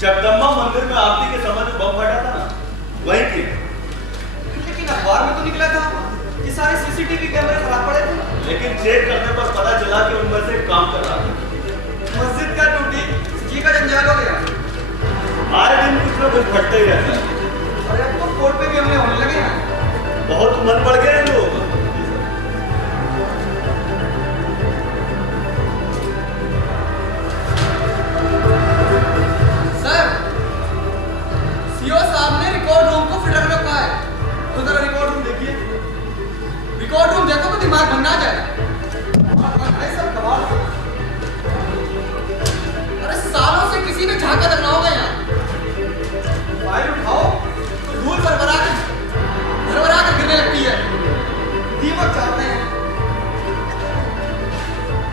जगदम्बा मंदिर में आरती के समय जो बम फटा था ना, वही की। लेकिन अखबार में तो निकला था कि सारे सीसीटीवी कैमरे खराब पड़े थे। लेकिन चेक करने पर पता चला कि उनमें से काम कर रहा था। मस्जिद का टूटी, जी का जंजाल हो गया। आए दिन कुछ ना कुछ फटते ही रहता है। अरे अब तो कोर्ट पे भी हमले होने लगे हैं। बहुत मन बढ़ गए हैं लोग। सर, सीओ साहब ने रिकॉर्ड रूम को फिट रखा है। तो जरा रिकॉर्ड रूम देखिए। रिकॉर्ड रूम देखो तो दिमाग भंगा जाए। सब कमाल। अरे सालों से किसी ने झांका रखना होगा यहाँ। फाइल उठाओ तो धूल भरभरा कर गिरने लगती है। दीमक चाहते हैं।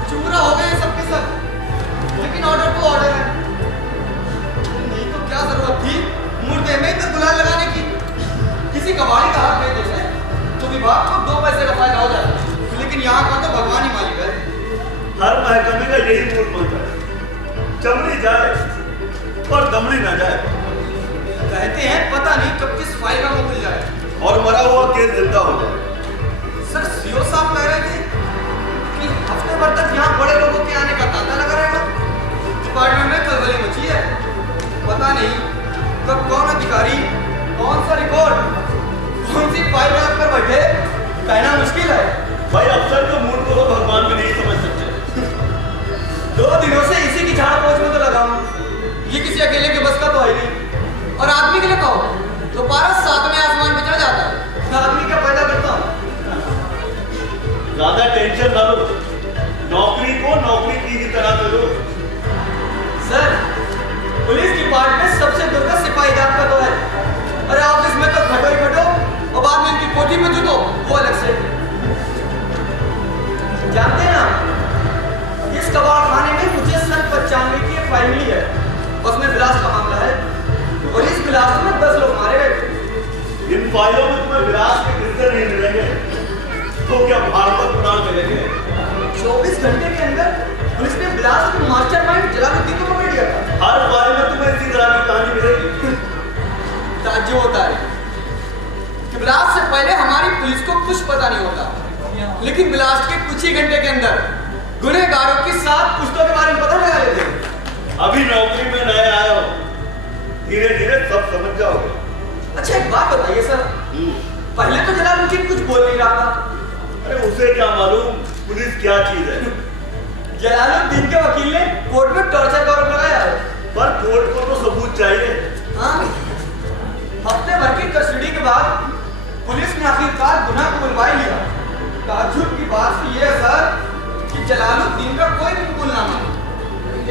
चूरा हो गए सबके सब। लेकिन ऑर्डर तो ऑर्डर है। नहीं तो क्या जरूरत थी मुर्दे में इतना गुलाल लगाने की। किसी कबाड़ी का हाथ दे देते तो विभाग को 2 पैसे का फायदा हो जाता। लेकिन यहाँ का तो भगवान ही मालिक है। हर महकमे का यही मूल मंत्र है, चमड़ी जाए और दमड़ी ना जाए। कहते हैं पता नहीं कब किस फाइल का मुंह खुल जाए और मरा हुआ केस जिंदा हो जाए। सर सीओ साहब कह रहे थे कि हफ्ते भर तक यहाँ बड़े लोगों के आने का तांता लगा रहेगा। डिपार्टमेंट में खलबली मची है। पता नहीं कब कौन अधिकारी कौन सा रिकॉर्ड कौन सी फाइल रख कर बैठे, कहना मुश्किल है। भाई अफसर के मूड को तो भगवान भी नहीं समझ सकते। 2 दिनों से इसी की झाड़ पोछ में तो लगा हूँ। ये किसी अकेले के बस का तो है नहीं। और आदमी के लिए कहो तो 12-7 में आसमान पे चढ़ जाता है। आदमी क्या पैदा करता हूँ। ज्यादा टेंशन ना लो, नौकरी को नौकरी की ही तरह करो। सर पुलिस डिपार्टमेंट सबसे दुर्गा सिपाही जात का तो है। अरे ऑफिस में तो खटो ही खटो और बाद में इनकी कोठी में जुटो वो अलग से। जानते हैं ना इस कबाड़ खाने में मुझे सन 95 की एक फाइल मिली है। उसमें विलास का मामला है। बिलासपुर में 10 लोग मारे गए थे। इन फाइलों में तुम्हें विलास के किस्से नहीं मिलेंगे तो क्या भागवत पुराण मिलेंगे? 24 घंटे के अंदर पुलिस ने बिलासपुर मास्टरमाइंड जलालुद्दीन को पकड़ लिया था। हर फाइल में तुम्हें इसी तरह की कहानी मिलेगी। ताज्जुब होता है कि ब्लास्ट से पहले हमारी पुलिस को कुछ पता नहीं होता, लेकिन ब्लास्ट के कुछ ही घंटे के अंदर गुनहगारों की 7 पुश्तों के बारे में पता लगा लेते हैं। अभी नौकरी में नए आए हो, धीरे धीरे सब समझ जाओगे। अच्छा एक बात बताइए सर, पहले तो जलालुद्दीन कुछ बोल नहीं रहा था। अरे उसे क्या मालूम पुलिस क्या चीज है। जलालुद्दीन के वकील ने कोर्ट में टॉर्चर का आरोप लगाया है। पर कोर्ट को तो सबूत चाहिए। हाँ, हफ्ते भर की कस्टडी के बाद पुलिस ने आखिरकार गुनाह को बुलवा लिया। ताज्जुब की बात तो ये है सर कि जलालुद्दीन का कोई भी कबूलनामा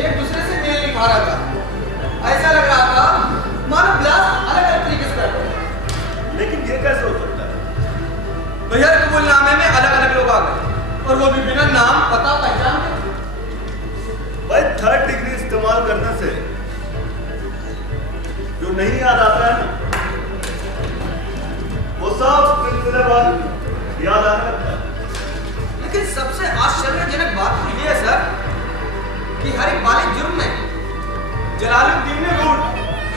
एक दूसरे से मेल नहीं खा रहा था। ऐसा लग रहा था मानो ब्लास्ट अलग अलग तरीके से करते हैं। लेकिन ये कैसे हो सकता है? भैया कबूलनामे में अलग अलग लोग आ गए और वो भी बिना नाम पता पहचान के। भाई 3rd डिग्री इस्तेमाल करने से जो नहीं याद आता है ना, वो सब सिलसिलेवार याद आने लगता है। लेकिन सबसे आश्चर्यजनक बात तो ये है सर कि हर एक बालिग जुर्म में जलालुद्दीन ने रूट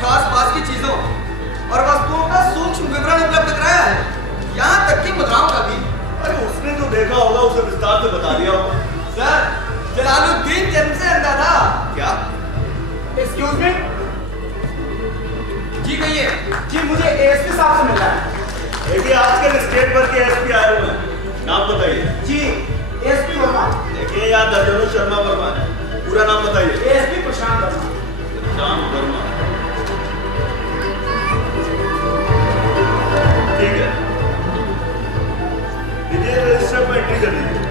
आस-पास की चीजों और वस्तुओं का सूक्ष्म विवरण उपलब्ध कराया है, यहाँ तक कि मुद्राओं का भी। अरे उसने जो देखा होगा उसे विस्तार से बता दिया होगा। सर जलालुद्दीन जन्म से अंधा था। क्या? Excuse me. जी कहिए। जी मुझे एएसपी साहब से मिलना है। देखिए आजकल स्टेट भर के एसपी आए हुए हैं, नाम बताइए। जी एएसपी वर्मा। देखिए यहाँ दर्जनों शर्मा वर्मा है, पूरा नाम बताइए। एएसपी प्रशांत वर्मा। प्रशांत वर्मा, ठीक है। लीजिए रजिस्टर पर एंट्री कर दीजिए।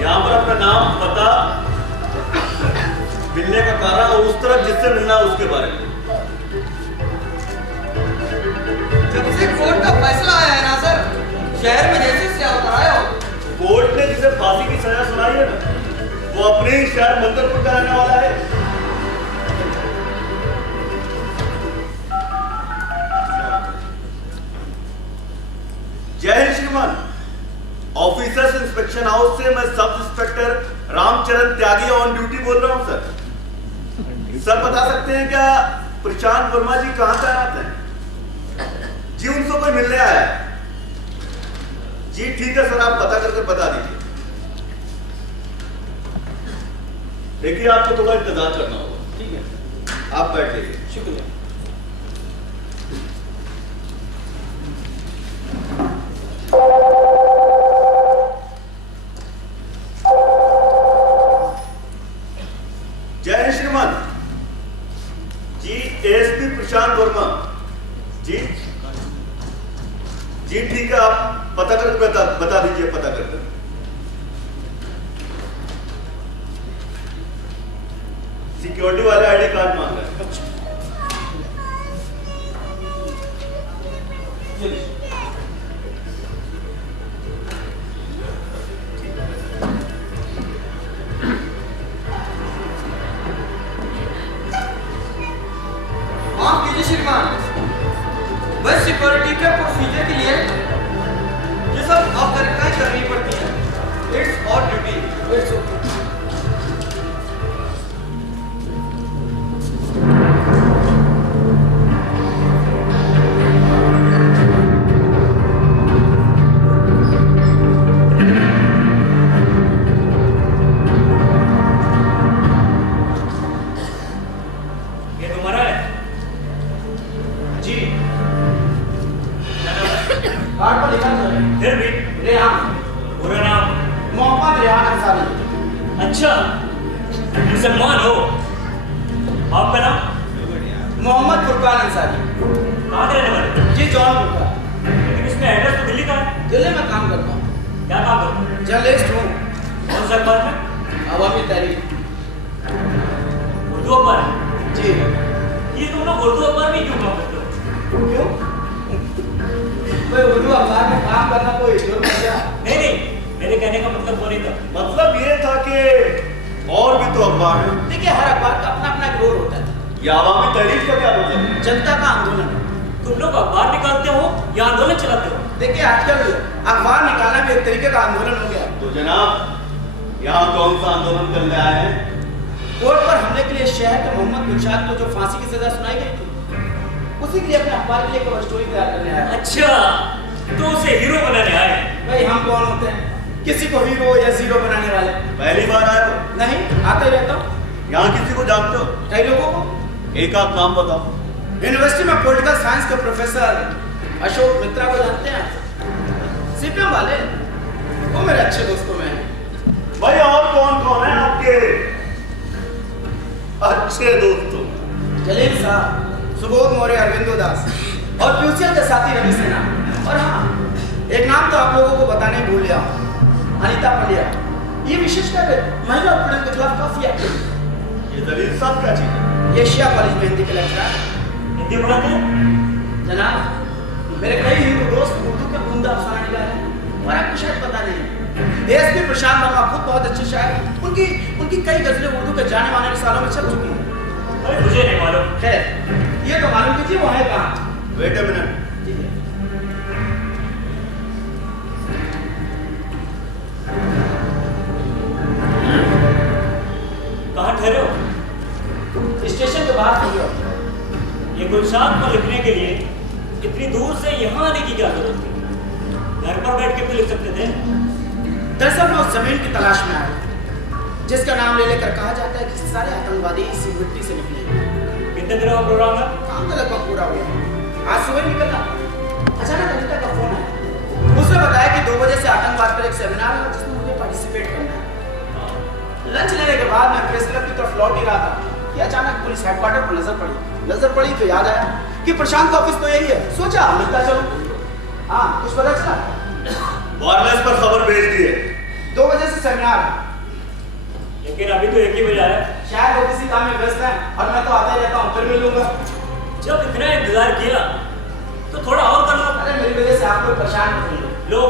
यहाँ पर अपना नाम, पता, मिलने का कारण और उस तरफ जिससे मिलना है उसके बारे में। जब से कोर्ट का फैसला आया है ना सर, शहर में जैसे स्याह कराया हो। कोर्ट ने जिसे फांसी की सजा सुनाई है ना, वो अपने ही शहर मंदरपुर का रहने वाला है। जय हिंद श्रीमान। ऑफिसर्स इंस्पेक्शन हाउस से मैं sub inspector Ramcharan Tyagi on duty बोल रहा हूं सर। सर बता सकते हैं क्या प्रशांत वर्मा जी कहां तैनात हैं? जी उनसे कोई मिलने आया है। जी ठीक है सर, आप पता करके बता दीजिए। देखिए आपको थोड़ा इंतजार करना होगा। ठीक है, आप बैठ जाइए। शुक्रिया। जय हिंद श्रीमान। जी एएसपी प्रशांत वर्मा जी। जी ठीक है, आप पता करके बता दीजिए। पता करके सिक्योरिटी वाले आईडी कार्ड मांग रहे हैं। माफ कीजिए श्रीमान, बस सिक्योरिटी के प्रोसीजर के लिए ये सब औपचारिकताएं करनी पड़ती हैं। इट्स और ड्यूटी। It's okay. ये तुम्हारा है? जी कार्ड पर लिखा है। फिर भी रेहान। पूरा नाम? मोहम्मद रेहान अंसारी। अच्छा, मुसलमान हो? आपका नाम? मोहम्मद फुरकान अंसारी। कहाँ के रहने वाले? जी जौनपुर का। लेकिन इसमें एड्रेस तो दिल्ली का है। दिल्ली में काम करता हूँ। क्या काम करते हो? जर्नलिस्ट हूँ। कौन सा अखबार में? अवामी तहरीक। उर्दू अखबार? जी। ये तुम लोग उर्दू अखबार में क्यों काम करते हो? क्यों? कोई उर्दू अखबार में काम करना कोई जुर्म है क्या? नहीं, मेरे कहने का मतलब वो नहीं था। मतलब ये था कि और तो अखबार है। देखिए, हर अखबार का अपना अपना एक रोल होता है। ये आवामी तहरीक का क्या मतलब है? जनता का आंदोलन है। तुम लोग अखबार निकालते हो या आंदोलन चलाते हो? देखिए, आजकल अखबार निकालना भी एक तरीके का आंदोलन हो गया है। तो जनाब यहाँ कौन सा आंदोलन करने आए हैं? कोर्ट पर हमले के लिए शहर के मोहम्मद गुलशाद को जो फांसी की सजा सुनाई गई थी, उसी के लिए अपने अखबार के लिए कवर स्टोरी तैयार करने आए हैं। अच्छा, तो उसे हीरो बनाने आए हैं। भाई, हम कौन होते हैं किसी को हीरो या जीरो बनाने वाले? पहली बार आए हो? नहीं, आते ही रहता हूँ। यहाँ किसी को जानते हो? कई लोगों को। एक आध नाम बताओ। यूनिवर्सिटी में पॉलिटिकल साइंस के प्रोफेसर अशोक मित्रा को जानते हैं? सीपीएम वाले, वो मेरे अच्छे दोस्तों में हैं। भाई और कौन कौन है आपके अच्छे दोस्तों? जलील साहब, सुबोध मौर्य, अरविंदो दास और प्यूसियल के साथी रवि सिन्हा। और हाँ, एक नाम तो आप लोगों को बताने भूल गया हूँ, अनीता पंड्या। ये विशेषकर महिला उत्पीड़न के खिलाफ काफी एक्टिव है। ये दलील साहब क्या चीज है? ये एशिया कॉलेज में हिंदी के लेक्चरर हैं। हिंदी पढ़ाते हैं? जनाब, मेरे कई हिंदू दोस्त उर्दू के बुंदा अफसाना निकाले हैं और आपको शायद पता नहीं। डीएसपी प्रशांत वर्मा खुद बहुत अच्छे शायर, उनकी कई गजलें उर्दू के जाने माने सालों में छप चुकी हैं। अरे मुझे नहीं मालूम। खैर, ये तो मालूम कीजिए वो है कहाँ। Wait a minute. ठीक है। कहाँ ठहरे हो? स्टेशन के बाहर खड़ी हो। ये गुलशाद को लिखने के लिए इतनी दूर से यहाँ आने की क्या जरूरत थी? घर पर बैठ के भी लिख सकते थे। दरअसल मैं उस जमीन की तलाश में आया, जिसका नाम ले लेकर कहा जाता है कि सारे आतंकवादी इसी मिट्टी से निकले। कितने दिनों का प्रोग्राम है? काम तो लगभग पूरा हो गया। आज सुबह निकलना, अचानक अनीता का फोन आया। उसने बताया कि 2 बजे से आतंकवाद पर एक सेमिनार है जिसमें मुझे पार्टिसिपेट करना है। लंच लेने के बाद मैं प्रेस क्लब की तरफ लौट ही रहा था कि अचानक पुलिस हेडक्वार्टर पर नजर पड़ी तो याद आया कि प्रशांत का ऑफिस तो यही है। सोचा मिलता चलूं। हाँ, कुछ पता चला? वायरलेस पर खबर भेज दी है। 2 बजे से सेमिनार है। लेकिन अभी तो 1 ही बजा है। शायद वो किसी काम में व्यस्त है और मैं तो आता ही रहता हूँ, फिर मिल लूंगा। जब इतना इंतजार किया तो थोड़ा और कर लो। अरे मेरी वजह से आपको परेशान मत करिए। लो,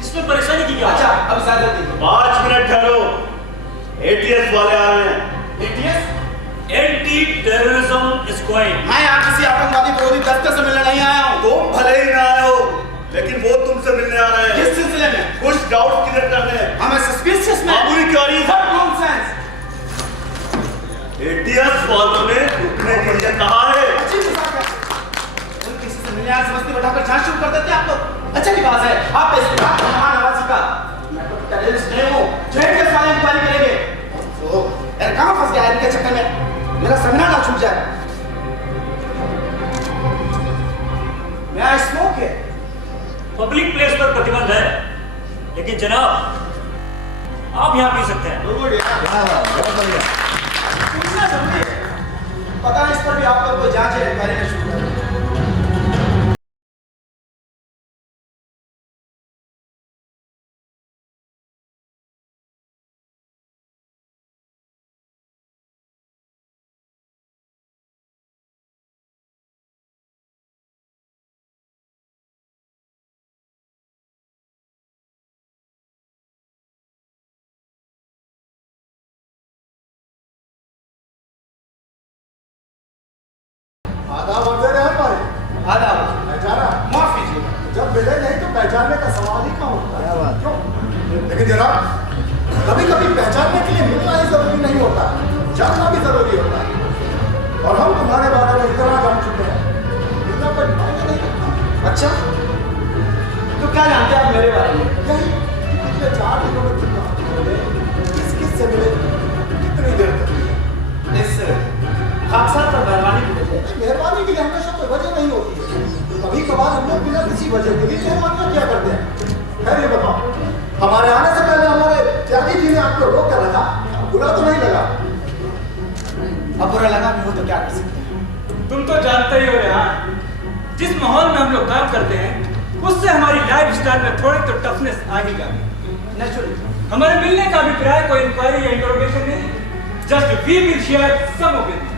इसमें परेशानी की क्या? अच्छा, अब इजाजत दीजिए। 5 मिनट ठहरो, एटीएस वाले आ रहे हैं। एटीएस? Anti terrorism squad. मैं यहाँ किसी आतंकवादी विरोधी दस्ते से मिलने नहीं आया हूँ। तुम भले ही ना आए हो, लेकिन वो तुमसे मिलने आ रहे हैं। किस सिलसिले में? कुछ डाउट क्लियर करने हैं। हमें सस्पिशियस में मामूली क्वेरी। What nonsense? एटीएस वालों ने रुकने के लिए कहा है। अच्छी मजाक है। तुम किसी से मिलने आए समझते बैठाकर जांच शुरू कर देते हैं आप लोग। अच्छा की बात है, आप इस बात को मान नवाजी का। मैं तो टेररिस्ट नहीं हूँ, जो एटीएस वाले इंक्वायरी करेंगे। तो यार कहाँ फंस गया इनके चक्कर में? मेरा सेमिनार ना छूट जाए। मैं स्मोक है। पब्लिक प्लेस पर प्रतिबंध है, लेकिन जनाब आप यहाँ पी सकते हैं। पूछना जरूरी है। पता नहीं इस पर भी आप लोग को जांच या इंक्वायरी में शुरू करें। आधा वजह है भाई। आधा पहचाना? माफ कीजिएगा। जब मिले नहीं तो पहचानने का सवाल ही कहाँ होता है? क्यों? लेकिन जनाब, कभी कभी पहचानने के लिए मिलना ही जरूरी नहीं होता, जानना भी जरूरी होता है। और हम तुम्हारे बारे में इतना जान चुके हैं, इतना कोई मायने नहीं रखता। अच्छा, तो क्या जानते हैं आप मेरे बारे में? यही कि पिछले 4 दिनों में तुमने किस से मिले, कितनी देर तक मिले? इस खाकसार पर मेहरबानी की वजह से। मेहरबानी के लिए हमेशा कोई वजह नहीं होती है। कभी कभार हम लोग बिना किसी वजह के भी मेहरबानियां क्या करते हैं। खैर ये बताओ, हमारे आने से पहले हमारे त्यागी जी ने आपको रोक कर रखा, बुरा तो नहीं लगा? अब बुरा लगा भी हो तो क्या कर सकते हैं? तुम तो जानते ही हो रेहान, जिस माहौल में हम लोग काम करते हैं उससे हमारी लाइफ स्टाइल में थोड़ी तो टफनेस आ ही जाती। नेचुरली। हमारे मिलने का अभिप्राय कोई इंक्वायरी या इंटरोगेशन नहीं, just we will share some opinion.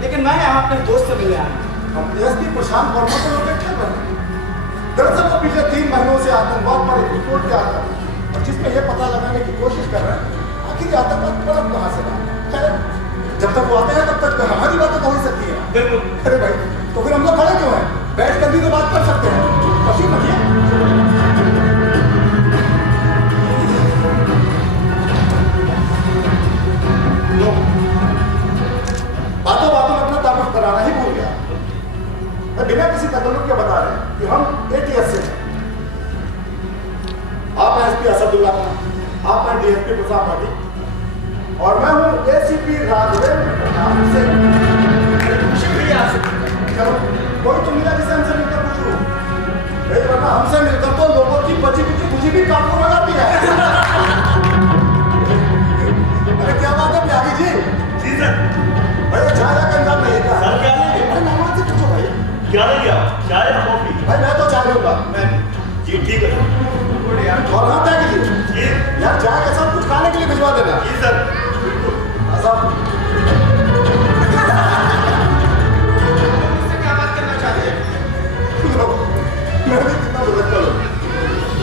लेकिन मैं यहाँ अपने दोस्त से मिलने आया। हम डीएसपी प्रशांत वर्मा को लोकेट कर रहे हैं। दरअसल वो पिछले 3 महीनों से आतंकवाद पर एक रिपोर्ट तैयार कर रहे हैं और जिसमें यह पता लगाने की कोशिश कर रहे हैं आखिर आतंकवाद पनप कहाँ से रहा। खैर बिल्कुल। अरे भाई, तो फिर हम लोग खड़े क्यों हैं? बैठ कर भी तो बात कर सकते हैं। तशरीफ रखिए। बातों बातों में अपना तारुफ कराना ही भूल गया। मैं बिना किसी तकल्लुफ के बता रहे हैं कि हम ATS से हैं। आप हैं SP असदुल्ला खान, आप हैं DSP प्रसाद पाटिल और मैं हूँ ACP राघवेंद्र प्रताप सिंह। शुक्रिया। चलो, कोई तो मिला जिसे हमसे मिलकर पूछूं। भाई वरना हमसे मिलकर तो लोगों की बची कुची खुशी भी काबू हो जाती है। अरे क्या बात है त्यागी जी? जी सर। भाई चाय का इंतजाम नहीं है क्या? सर क्या लेंगे? अरे मेहमान से पूछो भाई। क्या लेंगे आप? चाय या कॉफी? भाई मैं तो चाय लूंगा। जी ठीक है। और हाँ त्यागी जी, जी यार चाय के साथ कुछ खाने के लिए भिजवा देना। जी सर। साहब मुझसे क्या बात करना चाहते हैं? मैं भी कितना बुलंद हूँ।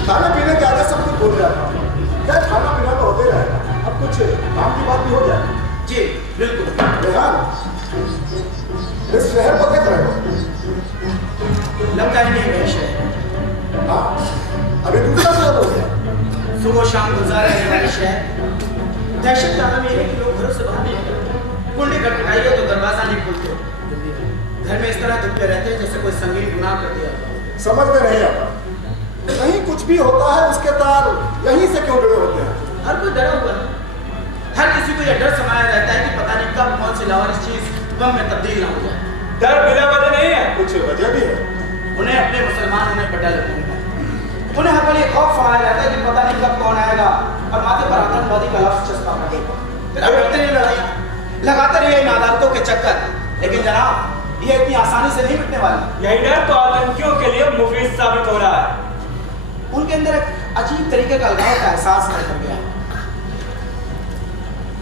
खाने पीने के आगे सब कुछ भूल जाता हूँ। क्या खाना पीना तो होते ही रहेगा, अब कुछ काम की बात भी हो जाए। जी बिल्कुल। रेहान, इस शहर को देख रहे हो? लगता ही नहीं है शहर। हाँ, अभी दूसरा शहर हो गया। सुबह शाम गुजार रहने वाले शहर। दहशत का आलम यह है कि लोग घरों से बाहर नहीं निकलते। कुंडी खटखटाइए तो दरवाजा नहीं खुलते। घर में इस तरह दुबके रहते हैं जैसे कोई संगीन गुनाह कर दिया। समझ में नहीं आता, कहीं कुछ भी होता है उसके तार यहीं से क्यों जुड़े होते हैं? हर कोई डरा हुआ है। हर किसी को यह डर समाया रहता है कि पता नहीं कब कौन सी लावारिस चीज गम में तब्दील ना हो जाए। डर बिना वजह नहीं है। कुछ वजह भी है। उन्हें अपने मुसलमान उन्हें पटा लेते हैं। उन्हें हर पल ये खौफ सवाया रहता है कि पता नहीं कब कौन आएगा और माथे पर आतंकवादी का लफ्ज चस्पा करेगा। फिर अब करते रहिए लड़ाई, लगाते रहिए इन अदालतों के चक्कर। लेकिन जनाब, ये इतनी आसानी से नहीं मिटने वाली। यही डर तो आतंकियों के लिए मुफीद साबित हो रहा है। उनके अंदर एक अजीब तरीके का अलगाव का एहसास कर गया है।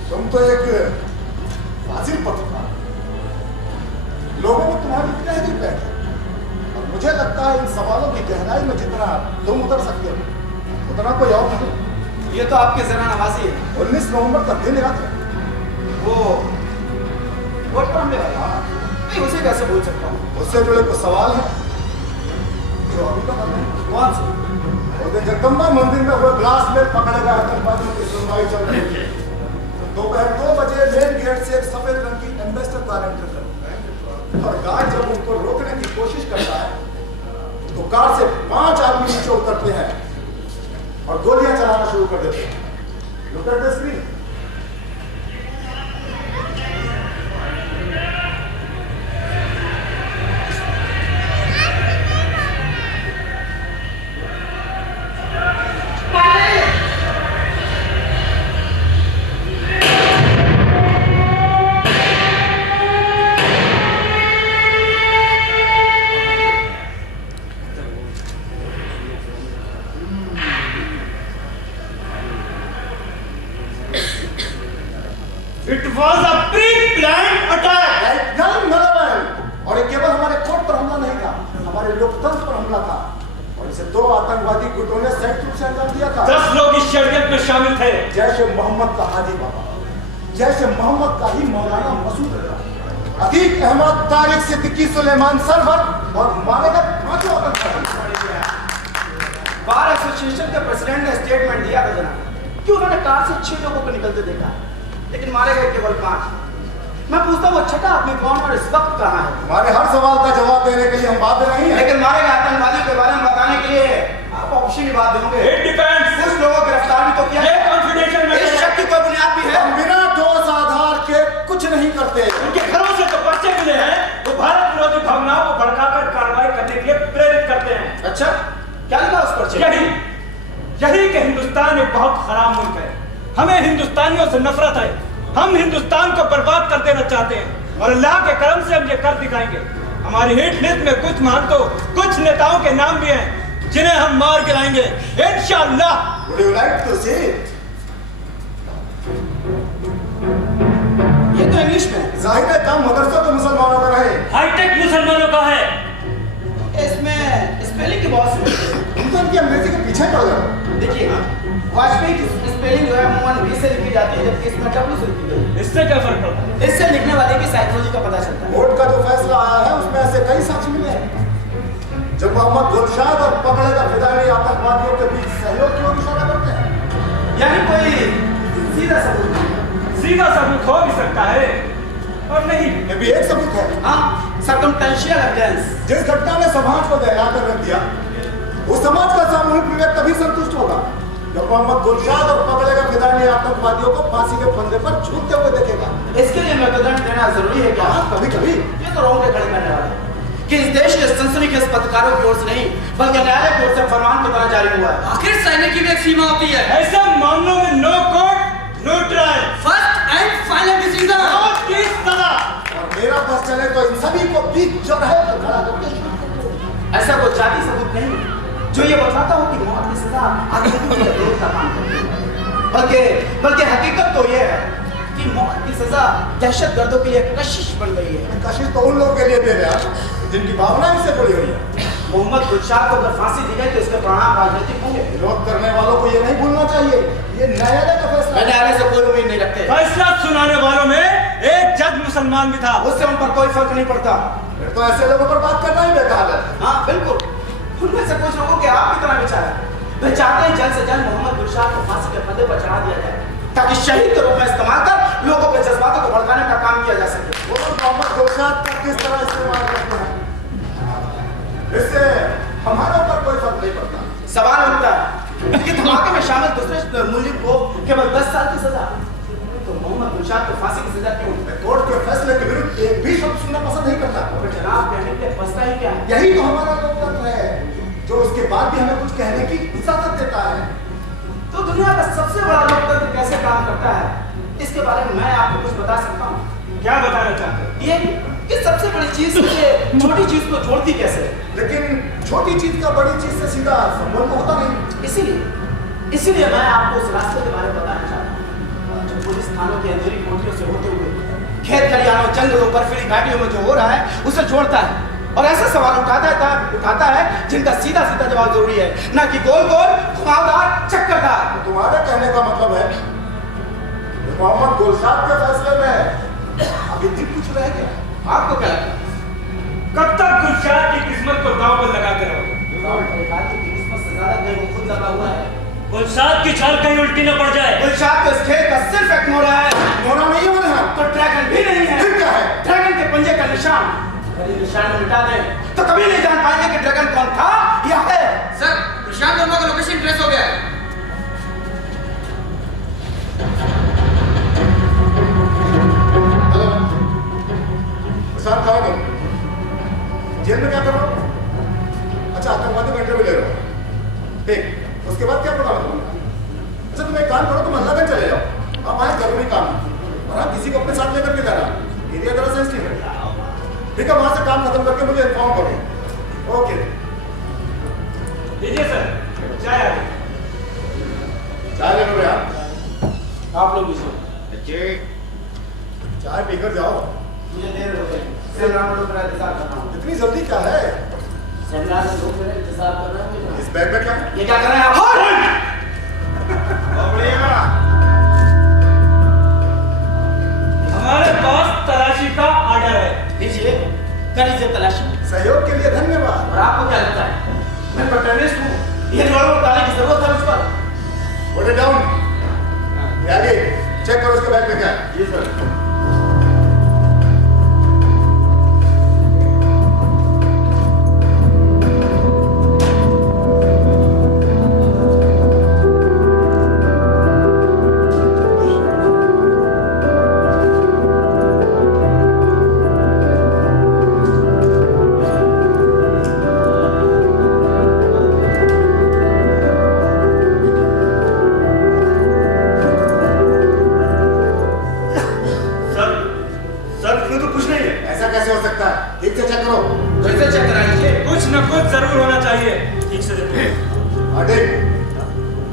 तुम तो एक फाजिल पत्रकार, लोगों में तुम्हारी गहरी पहचान, और मुझे लगता है इन सवालों की गहराई में जितना तुम उतर सकते हो उतना कोई और नहीं। ये तो आपकी जरा नवाजी है। 19 नवंबर का दिन याद है? वो वोट पर हमले वाला, नहीं उसे कैसे भूल सकता हूँ। उससे जुड़े कुछ सवाल हैं जो अभी तक हमें कौन से? और जगदम्बा मंदिर में हुए ब्लास्ट में पकड़े गए आतंकवादियों की सुनवाई चल रही है। दोपहर 2 बजे मेन गेट से एक सफेद रंग की एम्बेसडर कार एंटर करती है और गार्ड जब उनको रोकने की कोशिश करता है तो कार से 5 आदमी नीचे उतरते हैं और गोलियां चलाना शुरू कर देते हैं। Look at the screen. It was a pre-planned attack. और ये केवल हमारे कोर्ट पर हमला नहीं था, हमारे लोकतंत्र पर हमला था और इसे 2 आतंकवादी गुटों ने संयुक्त रूप से अंजाम दिया था। 10 लोग इस षड्यंत्र में शामिल थे। जैश ए मोहम्मद का हाजी बाबा, जैश ए मोहम्मद का ही मौलाना मसूद रजा, अतीक अहमद, तारिक सिद्दीकी, सुलेमान सरवर और मारे गए 5 आतंकवादी। बार एसोसिएशन के प्रेसिडेंट ने स्टेटमेंट दिया था जनाब कि उन्होंने कार से 6 लोगों को निकलते देखा, लेकिन मारे गए केवल 5। मैं पूछता हूँ छठा आदमी कौन और इस वक्त कहाँ है? हमारे हर सवाल का जवाब देने के लिए हम बाध्य नहीं हैं। लेकिन मारे गए आतंकवादियों के बारे में बताने के लिए आप ऑप्शन बात दोगे। It depends. कुछ लोगों को गिरफ्तार भी तो किया। ये confidential matter इस है। शक की कोई बुनियाद भी है? हम बिना ठोस आधार के कुछ नहीं करते। उनके घरों से तो पर्चे मिले हैं। वो भारत विरोधी भावनाओं को भड़काकर कार्रवाई करने के लिए प्रेरित करते हैं। अच्छा, क्या लिखा उस पर्चे? यही कि हिंदुस्तान एक बहुत खराब मुल्क है। हमें हिंदुस्तानियों से नफरत है। हम हिंदुस्तान को बर्बाद कर देना चाहते हैं और अल्लाह के करम से हम ये कर दिखाएंगे। हमारी हिट लिस्ट में कुछ महंतों, कुछ नेताओं के नाम भी हैं जिन्हें हम मार गिराएंगे इंशाअल्लाह। Would you like to see it? ये तो इंग्लिश में है। जाहिर है काम मदरसा तो मुसलमानों का रहे। हाईटेक मुसलमानों का है। इसमें स्पेलिंग की बहुत समस्या है। तुम तो इनकी अंग्रेजी के पीछे पड़ गए। देखिए वाजपेयी की स्पेलिंग जो है अमूमन वी से लिखी जाती है जबकि इसमें डब्ल्यू से लिखी गई है। इससे क्या फर्क पड़ता है? इससे लिखने वाले की साइकोलॉजी का पता चलता है। कोर्ट का जो फैसला आया है उसमें ऐसे कई साक्ष्य मिले हैं जब मोहम्मद गुलशाद और पकड़ेगा फिदाई आतंकवादियों के बीच सहयोग की ओर इशारा करते हैं। यानी कोई सीधा सबूत नहीं। सीधा सबूत हो भी सकता है और नहीं भी। ये भी एक सबूत है। हाँ, सर्कमटेंशियल एविडेंस। जिस घटना ने समाज को दहला कर रख दिया उस समाज का सामूहिक विवेक तभी संतुष्ट होगा जब मोहम्मद गुलशाद और पकड़ेगा फिदाई आतंकवादियों को फांसी के फंदे पर झूलते हुए देखेगा। इसके लिए मृत्युदंड देना जरूरी है क्या? कभी कभी ये तो रोंगटे खड़े करने वाले हैं कि इस देश के सनसनीखेज पत्रकारों की ओर से नहीं बल्कि न्यायालय की ओर से फरमान की तरह जारी हुआ है। आखिर सहने की भी एक सीमा होती है। ऐसे मामलों में no court no trial, first and final decision. मौत की सजा। और मेरा बस चले तो इन सभी को बीच चौराहे पर खड़ा करके शूट कर दो। ऐसा कोई जाति सबूत नहीं जो ये बताता हो कि मौत की सजा आतंकी के विरोध का काम करती है, बल्कि हकीकत तो ये है कि मौत की सजा दहशतगर्दों के लिए कशिश बन गई है। कशिश तो उन लोगों के लिए दे रहे हैं जिनकी भावना इससे जुड़ी हुई है। मोहम्मद गुलशाद को अगर फांसी दी गई तो इसके परिणाम राजनीतिक होंगे। विरोध करने वालों को ये नहीं भूलना चाहिए ये न्यायालय का फैसला है। न्यायालय से कोई उम्मीद नहीं रखते। फैसला सुनाने वालों में एक जज मुसलमान भी था। उससे उन पर कोई फर्क नहीं पड़ता। फिर तो ऐसे लोगों पर बात करना ही बेकार है। हाँ बिल्कुल, उनमें से कुछ लोगों के आपकी तरह विचार है। वे चाहते हैं जल्द से जल्द मोहम्मद गुलशाद को फांसी के फंदे पर चढ़ा दिया जाए ताकि शहीद के रूप में इस्तेमाल कर लोगों के जज्बातों को भड़काने का काम किया जा सके। वो लोग मोहम्मद गुलशाद का किस तरह इस्तेमाल करते हैं इससे हमारे ऊपर कोई फर्क नहीं पड़ता। सवाल उठता है कि धमाके में शामिल दूसरे मुलजिम को केवल 10 साल की सजा, तो मोहम्मद गुलशाद को फांसी की सजा क्यों? कोर्ट के फैसले के विरुद्ध एक भी शब्द सुनना पसंद नहीं करता। और जनाब कहने के लिए बसता ही क्या है? यही तो हमारा लोकतंत्र है जो उसके बाद भी हमें कुछ कहने की इजाजत देता है। तो दुनिया का सबसे बड़ा लोकतंत्र कैसे काम करता है इसके बारे में मैं आपको कुछ बता सकता हूँ। क्या बताना चाहते हैं? ये कि सबसे बड़ी चीज से छोटी चीज को जोड़ती कैसे? लेकिन छोटी चीज का बड़ी चीज से सीधा संबंध होता नहीं। इसीलिए मैं आपको उस रास्ते के बारे में बताना चाहता हूँ जो पुलिस थानों की अंधेरी कोठरियों से होते हुए खेत खलिहानों जंगलों बर्फीली घाटियों में जो हो रहा है उसे जोड़ता है और ऐसे सवाल उठाता है जिनका सीधा सीधा जवाब जरूरी है, ना कि गोल गोल घुमावदार चक्करदार। तो तुम्हारे कहने का मतलब है कि मोहम्मद गुलशाद के फैसले में अभी भी कुछ रह गया। आपको क्या लगता है? कब तक गुलशाद की किस्मत को दांव पर लगाते रहोगे? किस्मत से ज्यादा कहीं वो खुद लगा हुआ है। गुलशाद की चाल कहीं उल्टी न पड़ जाए। गुलशाद के इस खेल का सिर्फ एक मोड़ा है। मोड़ा नहीं है मेरे हाथ। तो ड्रैगन भी नहीं है। फिर क्या है? ड्रैगन के पंजे का निशान। अगर ये निशान मिटा दें तो कभी नहीं जान पाएंगे कि ड्रैगन कौन था या है। सर, प्रशांत वर्मा का लोकेशन ट्रेस हो गया है। हेलो प्रशांत, कहाँ हो तुम? जेल में क्या कर रहे हो? अच्छा, आतंकवादी का इंटरव्यू ले रहे हो। ठीक, उसके बाद क्या प्रोग्राम है तुम्हारा? अच्छा, तुम एक काम करो, तुम अल्लाहगंज चले जाओ। आप आए जरूरी काम है और हाँ, किसी को अपने साथ लेकर के जाना। एरिया जरा सेंसिटिव है। ठीक है, वहां से काम खत्म करके मुझे इन्फॉर्म करो। ओके। लीजिए सर, चाय आ गई। चाय ले लो भैया। आप लोग लीजिए। चाय पीकर जाओ। मुझे देर हो गई। सेमिनार में लोग मेरा इंतजार कर रहा हूँ। इतनी जल्दी क्या है? सेमिनार में लोग मेरा इंतजार कर रहे हैं। इस बैग में क्या है? ये क्या कर रहे हैं आप? हमारे पास तलाशी का ऑर्डर है। लीजिए, कर लीजिए तलाशी। सहयोग के लिए धन्यवाद। और आपको क्या लगता है मैं प्रोटेनिस्ट हूँ? ये जोड़ों डालने की जरूरत है उस पर? Put it down. आगे चेक करो उसके बैग में क्या है। जी सर।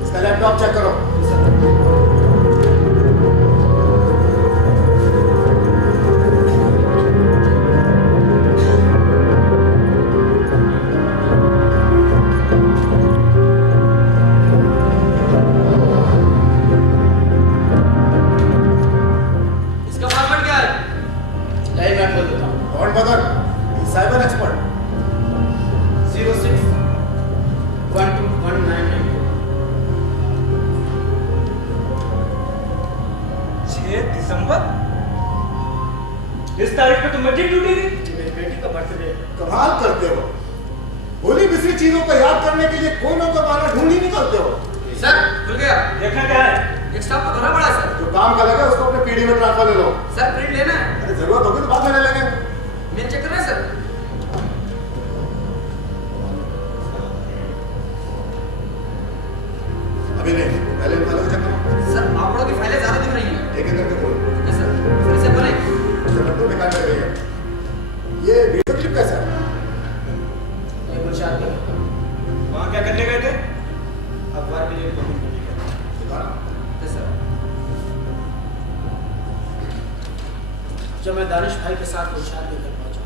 इसका लैपटॉप चेक करो। तो मस्जिद ड्यूटी थी। मेरी बेटी का बर्थडे। कमाल करते हो, भूली बिसरी चीजों को याद करने के लिए कोई ना कोई बहाना ढूंढ ही निकलते हो। सर खुल गया। देखना क्या है? एक स्टाफ तो भरा पड़ा है सर। जो काम का लगे उसको अपने पीडी में ट्रांसफर ले लो। सर प्रिंट लेना है। अरे जरूरत होगी तो बाद में ले लेंगे। मेल चेक कर रहे हैं सर। अभी नहीं, पहले इन फाइलों को चेक करो। सर आप लोगों की फाइलें ज्यादा दिख रही हैं। एक एक करके खोलो। Yes sir. फिर से बोले। इससे तो बेकार लग रही है। ये वीडियो क्लिप कैसा है? ये गुलशाद के वहाँ क्या करने गए थे? अखबार के लिए रिपोर्टिंग करने गया। दिखाना। Yes sir. जब मैं दानिश भाई के साथ गुलशाद के घर पहुंचा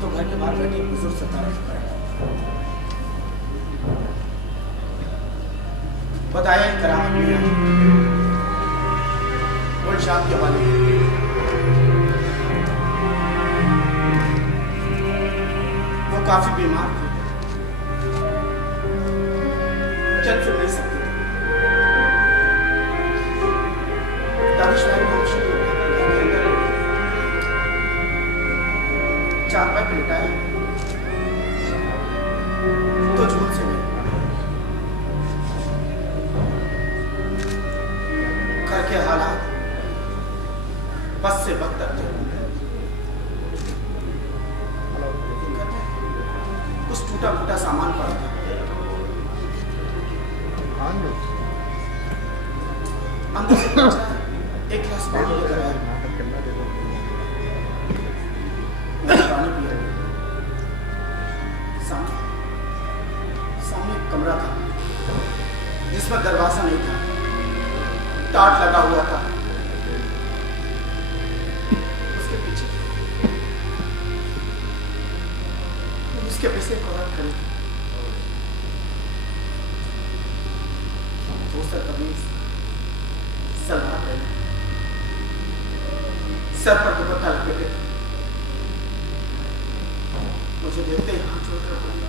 तो घर के बाहर बैठे एक बुजुर्ग से तारीफ कर बताया ही करामत मियां गुलशाद के वाले वो काफी बीमार थे, चल फिर नहीं सकते थे। दानिश भाई को घर के अंदर ले गए, चारपाई पे लिटाया तो झूल से गए। घर के हालात बस से बदतर थे। कुछ टूटा फूटा सामान पड़ा था। अंदर से एक गिलास पानी लेकर आया, पानी पिया। सामने एक कमरा था जिसमें दरवाजा नहीं था, टाट लगा हुआ था। उसके पीछे एक औरत खड़ी थी, दूसरा कमीज, सलवार पहने, सर पर दुपट्टा लपेटे थे। मुझे देखते ही हाथ छोड़कर बोला,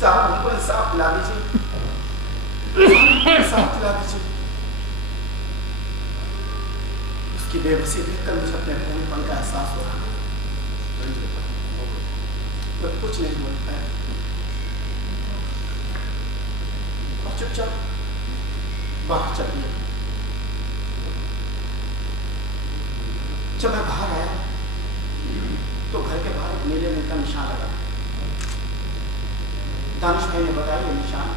साहब हमको इंसाफ दिला दीजिए, इंसाफ दिला दीजिए। उसकी बेबसी देखकर मुझे अपने भूलपन का एहसास हो रहा है। मैं कुछ नहीं बोल पाया और चुपचाप बाहर चल गया। जब मैं बाहर आया तो घर के बाहर एक नीले रंग का निशान लगा। दानिश भाई ने बताया ये निशान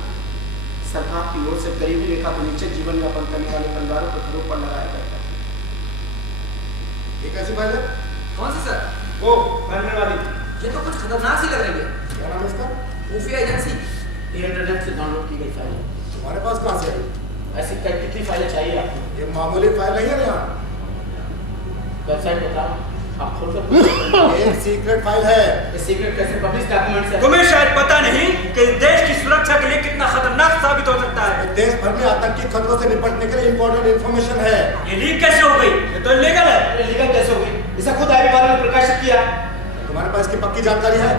सरकार की ओर से गरीबी रेखा के नीचे जीवन यापन करने वाले परिवारों के घरों पर लगाया गया है। ये कैसी फाइल है? कौन सी सर? वो करने वाली। ये तो कुछ खतरनाक सी लग रही है। क्या नाम है इसका? खुफिया एजेंसी। ये इंटरनेट से डाउनलोड की गई फाइल है। तुम्हारे पास कहाँ से आई? ऐसी कितनी फाइलें चाहिए आपको? ये मामूली फाइल नहीं है यहाँ। वेबसाइट बताओ, आप खोल कर ये सीक्रेट फाइल है। ये सीक्रेट कैसे पब्लिश डॉक्यूमेंट्स है? तुम्हें शायद पता नहीं कि देश की सुरक्षा के लिए कितना खतरनाक साबित हो सकता है। देश भर में आतंकी खतरों से निपटने के लिए इंपॉर्टेंट इंफॉर्मेशन है। ये लीक कैसे हो गई? ये तो इलीगल है। ये लीगल कैसे हो गई? इसे खुद आईबी वालों ने प्रकाशित किया। तुम्हारे पास इसकी पक्की जानकारी है?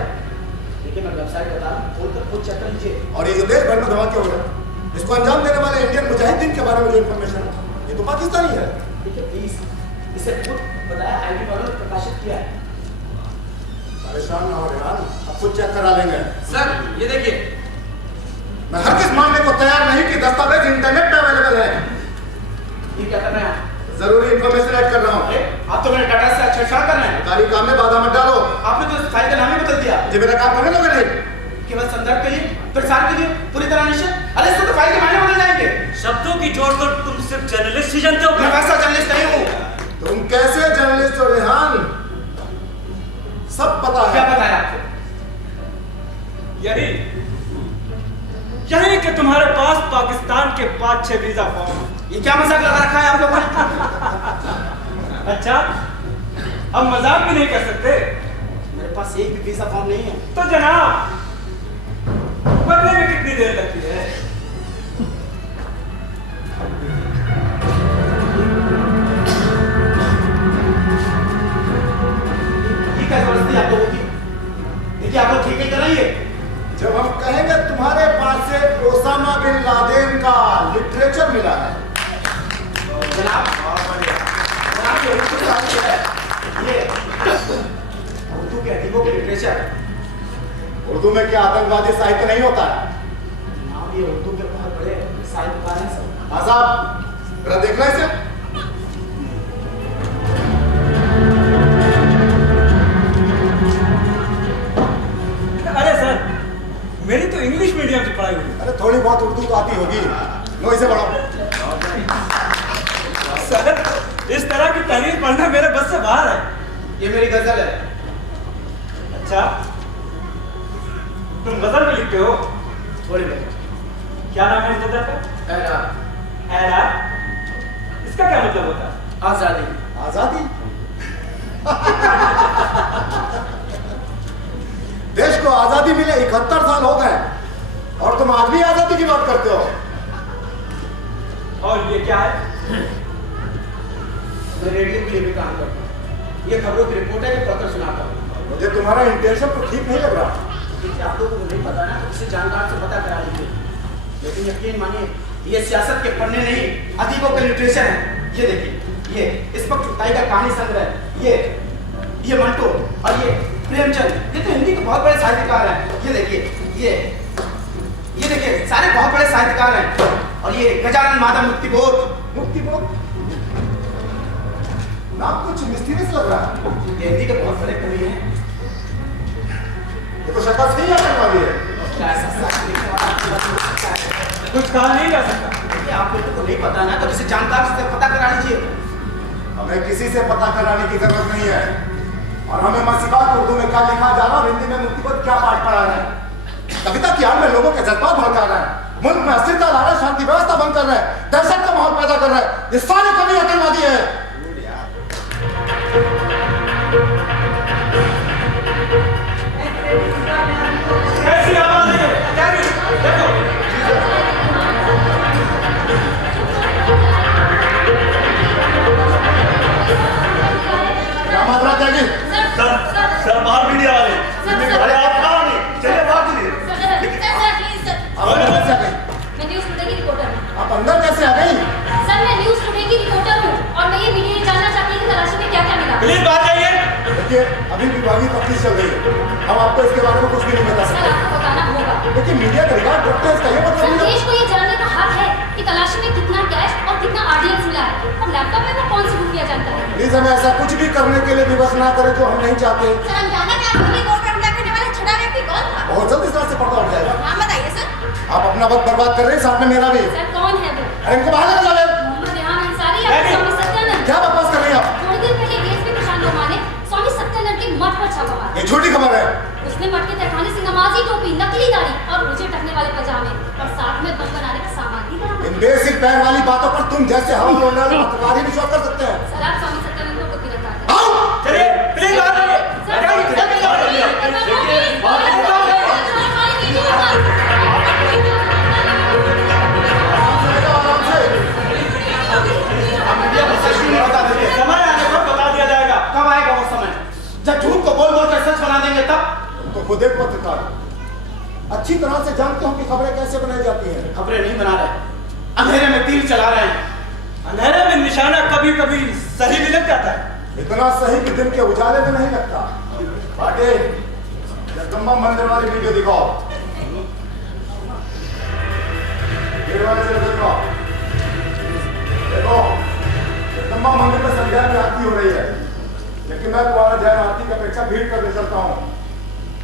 देखिए मैं वेबसाइट बता रहा हूँ, खोल कर खुद चेक कर लीजिए। और ये जो देश भर में धमाके हो रहे हैं, इसको अंजाम देने वाले इंडियन मुजाहिदीन के बारे में जो इंफॉर्मेशन है, ये तो पाकिस्तानी है। देखिए प्लीज, इसे खुद बताया आईबी वालों ने प्रकाशित किया है। परेशान ना हो यार, अब खुद चेक करा लेंगे। सर ये देखिए। मैं हर किस मानने को तैयार नहीं कि दस्तावेज इंटरनेट पे अवेलेबल है। ये क्या कर रहे हैं? जरूरी इंफॉर्मेशन ऐड कर रहा हूँ। आप तो मेरे डाटा से छेड़छाड़ कर रहे हैं। सरकारी काम में बाधा मत डालो। आपने तो फाइल का नाम ही बदल दिया। ये मेरा काम करने लोगे नहीं? केवल संदर्भ के लिए, प्रसार के लिए पूरी तरह निश्चित। अरे इससे तो फाइल के मायने बदल जाएंगे। शब्दों की जोड़ तो तुम सिर्फ जर्नलिस्ट ही जानते हो मैं क्या? वैसा जर्नलिस्ट नहीं हूँ। तुम कैसे जर्नलिस्ट हो रेहान? सब पता क्या है। पता है आपको? यही कि तुम्हारे पास पाकिस्तान के 5-6 वीजा फॉर्म। ये क्या मजाक लगा रखा है आप लोगों ने? अच्छा, अब मजाक भी नहीं कर सकते? मेरे पास एक भी वीजा फॉर्म नहीं है। तो जनाब, बनने में कितनी देर लगती है? ये क्या जबरदस्ती आप लोगों की? देखिए आप लोग ठीक नहीं कर रही है। जब हम कहेंगे तुम्हारे पास से लिटरेचर। उर्दू में क्या आतंकवादी साहित्य नहीं होता है? नाम ये उर्दू के बहुत बड़े साहित्यकार हैं सर। हाँ साहब, जरा देखना इसे। अरे सर, मेरी तो इंग्लिश मीडियम से पढ़ाई हुई। अरे थोड़ी बहुत उर्दू तो आती होगी, लो इसे पढ़ो। सर, इस तरह की तहरीर पढ़ना मेरे बस से बाहर है। ये मेरी गजल है। अच्छा, तुम गजल में लिखते हो? थोड़ी बहुत। क्या नाम है इस गजल का? ऐरा। इसका क्या मतलब होता है? आजादी। आजादी? देश को आजादी मिले 71 साल हो गए और तुम आज भी आजादी की बात करते हो। और ये क्या है? मैं रेडियो के लिए भी काम करता हूँ। ये खबरों की रिपोर्ट है, ये पत्र सुनाता हूँ। मुझे तुम्हारा इंटेंशन तो ठीक नहीं लग रहा। देखिए, आप लोगों को नहीं पता ना, तो किसी जानकार से पता करा लीजिए। लेकिन यकीन मानिए, ये सियासत के पन्ने नहीं, अदीबों का लिटरेचर है। ये देखिए, ये इस वक्त चुगताई का कहानी संग्रह, ये मंटो और ये प्रेमचंद, ये तो हिंदी के बहुत बड़े साहित्यकार हैं। ये देखिए, ये देखिए, सारे बहुत बड़े साहित्यकार हैं। और ये गजानन माधव मुक्तिबोध। मुक्तिबोध नाम कुछ मिस्टीरियस लग रहा है। ये हिंदी के बहुत बड़े कवि हैं। ये तो शक्ल सही आतंकवादी है। क्या ऐसा सच लिखने वाला आपकी बात नहीं सकता है? कुछ कहा नहीं जा सकता। देखिए, आप लोगों को नहीं पता ना, तो किसी जानकार से पता करा लीजिए। हमें किसी से पता कराने की जरूरत नहीं है और हमें मसीबा को उर्दू में क्या लिखा जा रहा है और हिंदी में मुक्तिबोध क्या पाठ पढ़ा रहे हैं। कविता की आड़ में लोगों के जज्बात भड़का रहे हैं, मुल्क में अस्थिरता ला रहे हैं, शांति व्यवस्था भंग कर रहे हैं, दहशत का माहौल पैदा कर रहे हैं। ये सारे कवि आतंकवादी है। कैसी आवाज है? क्या देखो, क्या मात्रा त्यागी? सर बाहर मीडिया वाले। अरे आप कहाँ नहीं, चलिए बाहर चलिए। आप अंदर कैसे आ गई? मैं न्यूज़ टुडे की रिपोर्टर हूँ। आप अंदर कैसे आ गई? सर, मैं न्यूज़ टुडे की रिपोर्टर हूँ और मैं ये मीडिया जानना चाहती हूँ कि तलाशी में क्या क्या मिला। प्लीज बाहर जाइए। देखिए, अभी विभागीय तफ्तीश चल रही है, हम आपको इसके बारे में कुछ भी नहीं बता सर, सकते। आपको बताना होगा। देखिए, मीडिया का रिकॉर्ड रखते हैं, इसका ये मतलब सर, नहीं है। देश को ये जानने का हक है कि तलाशी में कितना कैश और कितना आरडीएक्स मिला है और लैपटॉप में वो कौन सी रुपया जानता है। प्लीज हमें ऐसा कुछ भी करने के लिए विवश ना करें जो हम नहीं चाहते। सर, हम जानना चाहते हैं कि रिपोर्ट पर हमला करने वाला छठा व्यक्ति कौन था। बहुत जल्द इस तरह से पर्दा उठ जाएगा। नाम बताइए सर। आप अपना वक्त बर्बाद कर रहे हैं, साथ में मेरा भी। सर, कौन है वो? अरे इनको बाहर निकल जाए। मोहम्मद रेहान अंसारी या फिर स्वामी सत्यानंद? क्या बकवास कर रही हैं आप? थोड़ी देर पहले डीएसपी प्रशांत लोमा ने स्वामी सत्यानंद के मठ पर छापा मारा। ये झूठी खबर है। उसने मठ के तहखाने से नमाजी टोपी, नकली दाढ़ी और ऊंचे टकने वाले पजामे और साथ में बम बनाने का सामान भी बरामद इन किया। बेसिक पैर वाली बातों पर तुम जैसे हवा बोलने वाले पत्रकार ही विश्वास कर सकते हैं। सर, आप स्वामी सत्यानंद को गिरफ्तार करें। आओ! चलिए, प्लीज बाहर जाइए। सर, आराम से। समय आने पर बता दिया जाएगा। कब आएगा वो समय जब झूठ को बोल बोल कर सच बना देंगे तब? तुम तो खुद एक पत्रकार हो। अच्छी तरह से जानते हो कि खबरें कैसे बनाई जाती हैं। खबरें नहीं बना रहे, अंधेरे में तीर चला रहे हैं। अंधेरे में निशाना कभी कभी सही भी लग जाता है। इतना सही कि दिन के उजाले में नहीं लगता। बाटे जगदम्बा मंदिर वाली वीडियो दिखाओ। ये वाले से दिखाओ। देखो, जगदम्बा मंदिर में संध्या में आरती हो रही है, लेकिन मैं तुम्हारा जैन आरती की अपेक्षा भीड़ करने चलता हूँ।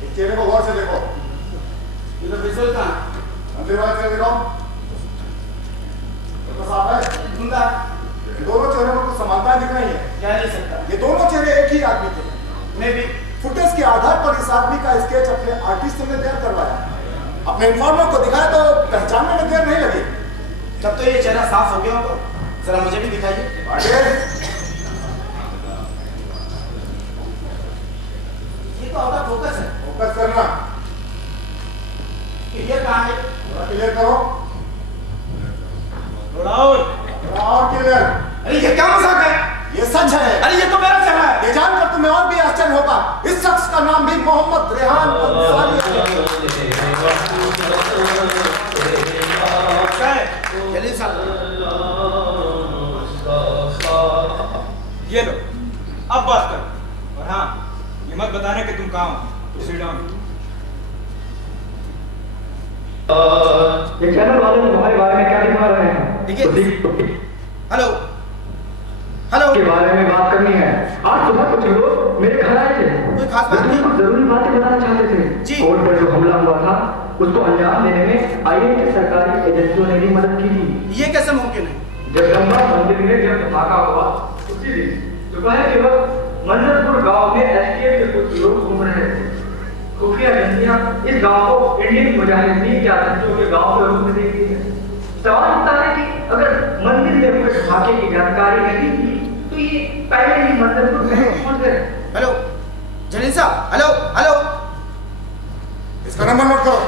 इस चेहरे को गौर से देखो। ये तो विजुअल का मंदिर वाले से दिखाओ। तो साफ है। धुंधा दोनों चेहरों में कुछ समानताएं दिख रही हैं। कह नहीं सकता। ये दोनों चेहरे एक ही आदमी के हैं। मैं भी फुटेज के आधार पर इस आदमी का स्केच अपने आर्टिस्ट ने तैयार करवाया। अपने इन्फॉर्मर को दिखाया तो पहचानने में देर नहीं लगी। तब तो ये चेहरा साफ हो गया होगा। जरा मुझे भी दिखाइए। आगे ये तो आपका फोकस है। फोकस करना। क्लियर कहाँ है? थोड़ा क्लियर करो। थोड़ा और। थोड़ा और क्लियर। अरे ये क्या मजाक है? ये सच है। अरे ये तो मेरा चेहरा है। ये जानकर तुम्हें और भी आश्चर्य होगा, इस शख्स का नाम भी मोहम्मद रेहान अंसारी है। जल्दी साहब। ये लो, अब बात करो। और हाँ, ये मत बताना कि तुम कहाँ हो। Sit down. ये चैनल वाले तुम्हारे बारे में क्या दिखा रहे हैं? देखिए हेलो हेलो के बारे में बात करनी है। आज सुबह कुछ लोग मेरे घर आए थे। कोई खास बात नहीं? कुछ जरूरी बातें बताना चाहते थे। जी। कोर्ट पर जो हमला हुआ था उसको अंजाम देने में IAS के सरकारी एजेंसियों ने भी मदद की थी। ये कैसे मुमकिन है? जब गंगा मंदिर में जब धमाका हुआ उसी दिन दोपहर के वक्त मंजरपुर गांव में STF के कुछ लोग घूम रहे थे। खुफिया एजेंसियां इस गांव को इंडियन मुजाहिदीन के आतंकियों के गांव के रूप में देखती है। सवाल उठता है कि अगर मंदिर में हुए धमाके की जानकारी नहीं थी तो ये पहले ही मंजरपुर में पहुंच गए। हेलो जलील साहब, हेलो हेलो। इसका नंबर नोट करो।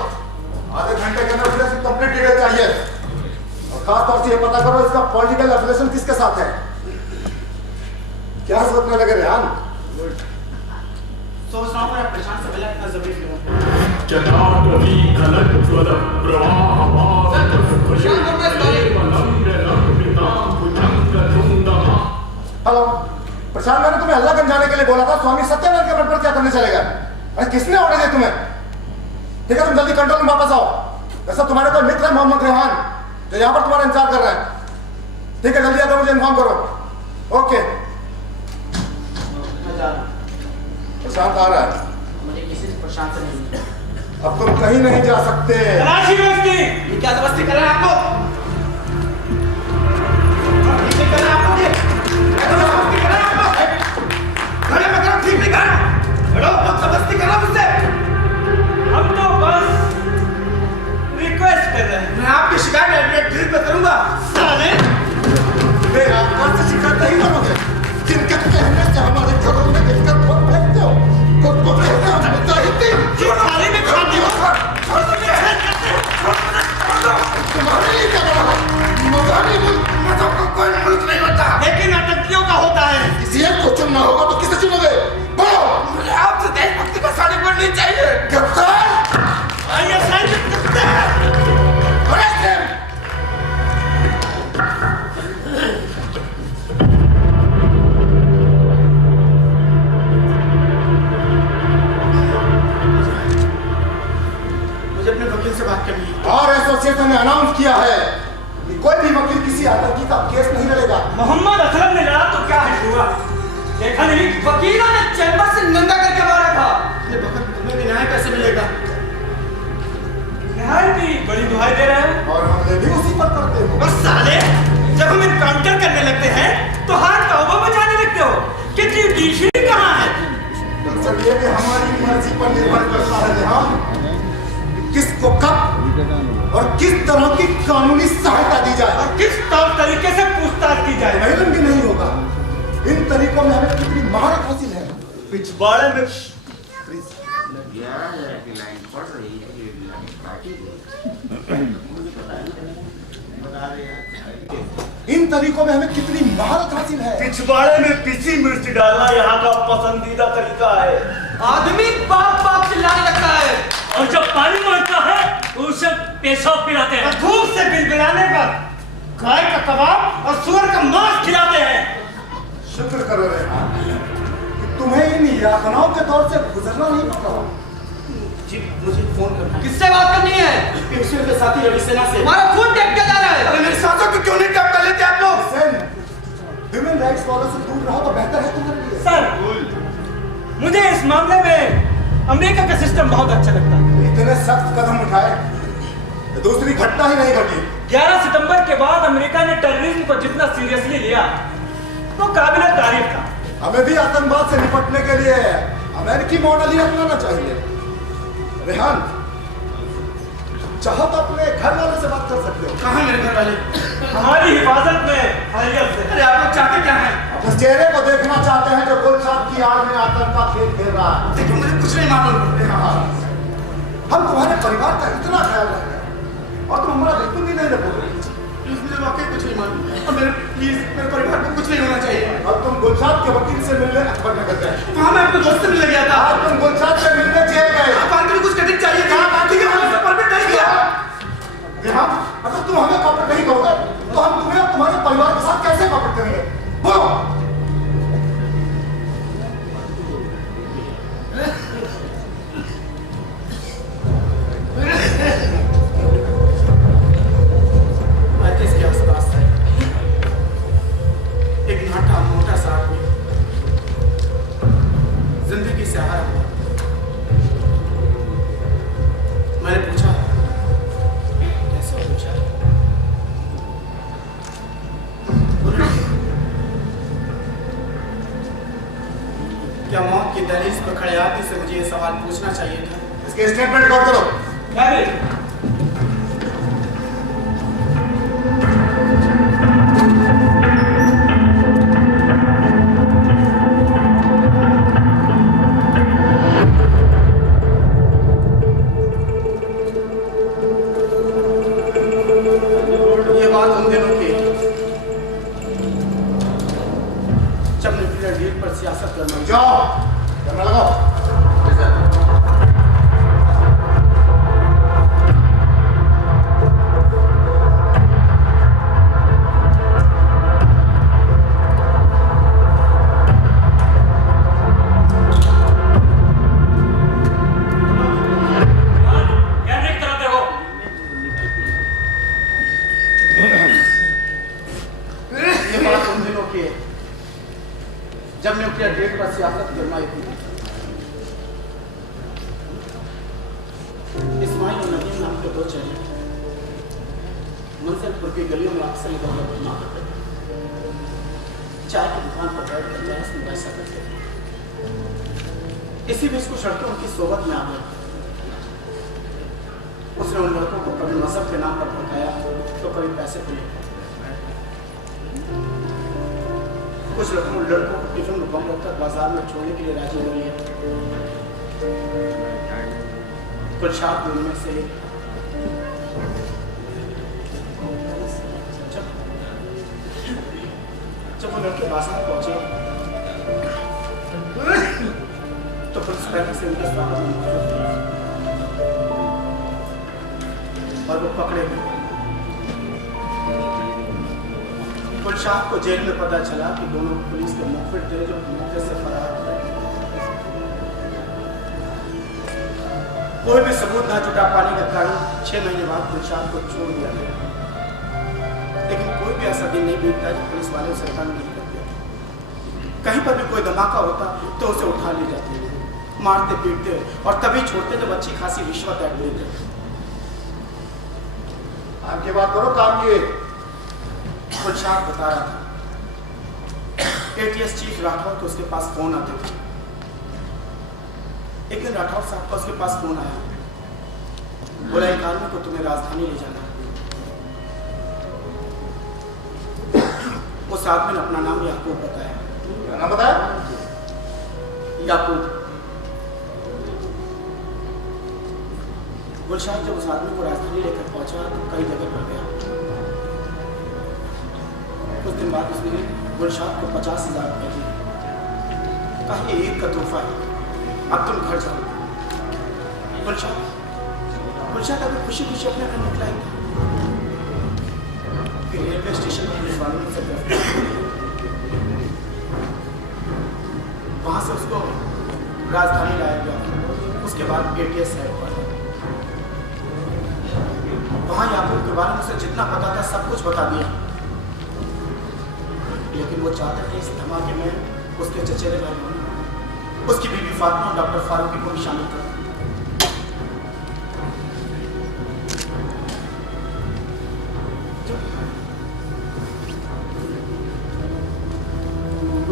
आधे घंटे के अंदर मुझे कंप्लीट डिटेल चाहिए और खास तौर से ये पता करो इसका पॉलिटिकल एफिलिएशन किसके साथ है। क्या सोचने लगे रेहान? सोच रहा हूँ मेरा प्रशांत से मिला इतना जरूरी क्यों? चनाटवी खलक स्वर प्रवाह हेलो प्रशांत, मैंने तुम्हें अल्लाहगंज जाने के लिए बोला था। स्वामी सत्यानंद के मठ पर क्या करने चलेगा? अरे किसने ऑर्डर दिया तुम्हें? ठीक है तुम जल्दी कंट्रोल में वापस आओ। वैसे तुम्हारे कोई मित्र है मोहम्मद रेहान जो यहाँ पर तुम्हारा इंतजार कर रहा है। ठीक है जल्दी आकर मुझे इन्फॉर्म करो। ओके प्रशांत आ रहा है। मुझे किसी से प्रशांत से नहीं। अब तुम कहीं नहीं जा सकते। तलाशी लो इसकी। ये क्या जबरदस्ती कर रहे हैं आपको? ये कर रहे हैं आपको? ये जबरदस्ती कर रहे हैं आपको? खड़े मत करो, ठीक नहीं कर। खड़ो मत, जबरदस्ती कर रहा मुझसे। हम तो बस रिक्वेस्ट कर रहे हैं। मैं आपकी शिकायत एडमिट पे करूंगा। साले मेरा कौन सी शिकायत नहीं करोगे? जिनके कहने से हमारे घरों में देखकर खुद फेंकते हो, खुद को फेंकते हो मुजाहिदीन। जो थाली में खाते हो तुम्हारे लिए क्या बड़ा है? मजानी मुल्क मजहब का कोई मुल्क नहीं होता। लेकिन आतंकियों का होता है। किसी एक को चुनना होगा तो किसे चुनोगे? बोलो। मुझे आपसे देशभक्ति का साड़ी पढ़नी चाहिए। गिरफ्तार। ISI के कुत्ते। Arrest him. मुझे अपने वकील से बात करनी है। और एसोसिएशन ने अनाउंस किया है कि कोई भी वकील किसी आतंकी का केस नहीं लड़ेगा। मोहम्मद असलम ने लड़ा तो क्या है हुआ? देखा नहीं? वकीलों ने चैम्बर से नंगा करके मारा था। ये वक्त तुम्हें भी न्याय कैसे मिलेगा? न्याय की बड़ी दुहाई दे रहे हैं। और हमने भी उसी पर करते हो। और साले जब हम एनकाउंटर करने लगते हैं तो हाथ तौबा बजाने लगते हो। कि जुडिशरी कहाँ है? दरअसल ये भी हमारी मर्जी पर निर्भर करता है रेहान, किसको कब और किस तरह की कानूनी सहायता दी जाए और किस तौर तरीके से पूछताछ की जाए। महिलन भी नहीं होगा। इन तरीकों में हमें कितनी महारत हासिल है। पिछवाड़े में इन तरीकों में हमें कितनी महारत हासिल है। पिछवाड़े में पिसी मिर्च डालना यहाँ का पसंदीदा तरीका है। आदमी बाप बाप चिल्लाने लगता है। और जब पानी मांगता है तो उसे पेशाब पिलाते हैं। धूप से बिलबिलाने पर गाय का कबाब और सुअर का मांस खिलाते हैं। शुक्र करो रेहान कि तुम्हें इन यातनाओं के दौर से गुजरना नहीं पड़ा। जी मुझे फोन करना है। किससे बात करनी है? पेशे के साथी रवि सेना से। हमारा खून टेकता जा रहा है। अरे मेरी सांसों को क्यों नहीं टैप कर लेते आप लोग? ह्यूमन राइट्स वालों से दूर रहो तो बेहतर है तुम्हारे लिए। सर मुझे इस मामले में अमेरिका का सिस्टम बहुत अच्छा लगता है। इतने सख्त कदम उठाए तो दूसरी घटना ही नहीं घटी। 11 सितंबर के बाद अमेरिका ने टेररिज्म को जितना सीरियसली लिया तो काबिल तारीफ था। हमें भी आतंकवाद से निपटने के लिए अमेरिकी मॉडल ही अपनाना चाहिए। रेहान चाहो तो अपने घर वालों से बात कर सकते हो। कहाँ मेरे घर वाले? हमारी हिफाजत में खैरियत से। अरे आप लोग चाहते क्या हैं? उस चेहरे को देखना चाहते हैं जो गुलशाद की आड़ में आतंक का खेल खेल रहा है। देखो मुझे कुछ नहीं मालूम। रेहान, हम तुम्हारे परिवार का इतना ख्याल रखते हैं और तुम हमारा बिल्कुल भी नहीं रखोगे। प्लीज मुझे वाकई कुछ नहीं मालूम और मेरे परिवार को कुछ नहीं होना चाहिए। अब तुम गुलशाद के वकील से मिलने अकबरनगर गए। वहाँ मैं अपने दोस्त से मिलने गया था। आज तुम गुलशाद से मिलने जेल गए। आप आके भी कुछ कटिंग चाहिए था। बाकी के मैंने परमिट नहीं किया। रेहान, अगर तुम हमें कॉपरेट नहीं करोगे तो हम तुम्हें और तुम्हारे परिवार के साथ कैसे कॉपरेट करेंगे? बोलो। से आ रहा हूँ। मैंने पूछा, कैसे पूछा? क्या मौत की दहलीज पर खड़े आदमी से मुझे ये सवाल पूछना चाहिए था? इसके स्टेटमेंट रिकॉर्ड करो। ये बात उन दिनों की जब न्यूक्लियर डील पर सियासत करना। जाओ, कैमरा लगाओ। जब न्यूक्लियर डेट पर सियासत गरमाई थी, इस्माइल और नदीम नाम के दो चेहरे मंसलपुर की गलियों में अक्सर इधर घुमा करते थे। चाय की दुकान पर बैठ कर जायस में बैठा करते थे। इसी बीच कुछ लड़के उनकी सोबत में आ गए। उसने उन लड़कों को कभी मजहब के नाम पर भड़काया तो कभी पैसे को लेकर। कुछ लड़कों को टिफिन में बम रखकर बाजार में छोड़ने के लिए राजी हो लिए। कुछ शाप उनमें से जब वो लड़के बाजार पहुंचे तो पुलिस पैसे से उनके स्वागत में और वो पकड़े गए। गुलशाह को जेल में पता चला कि दोनों पुलिस के मुखबिर थे जो मौके से फरार हो गए। कोई भी सबूत ना जुटा पाने के कारण 6 महीने बाद गुलशाह को छोड़ दिया गया। लेकिन कोई भी ऐसा दिन नहीं बीतता जो पुलिस वाले उसे तंग नहीं करते। कहीं पर भी कोई धमाका होता तो उसे उठा ले जाते, मारते पीटते और तभी छोड़ते जब अच्छी खासी रिश्वत ऐड देते। आपकी बात करो, काम की। गुलशाह बता रहा था, एटीएस चीफ राठौर को उसके पास फोन आते थे। एक दिन राठौर साहब का उसके पास फोन आया। बोला, एक आदमी को तुम्हें राजधानी ले जाना है। उस आदमी ने अपना नाम याकूब बताया। क्या नाम बताया? याकूब। गुलशाह जब उस आदमी को राजधानी लेकर पहुंचा तो कई जगह पर गया। कुछ दिन बाद उसने गुलशाह को 50,000 रुपए दिए। कहा, ये ईद का तोहफा है, अब तुम घर जाओ। गुलशाह कभी खुशी खुशी अपने घर निकला ही था। फिर रेलवे स्टेशन पर पुलिस वालों ने उसे गिरफ्तार किया। वहां से उसको राजधानी लाया गया। उसके बाद एटीएस साइड पर वहां याकूब के बारे में उसे जितना पता था सब कुछ बता दिया। लेकिन वो चाहते थे इस धमाके में उसके चचेरे भाई उसकी बीवी फातिमा और डॉक्टर फारूकी को भी शामिल कर।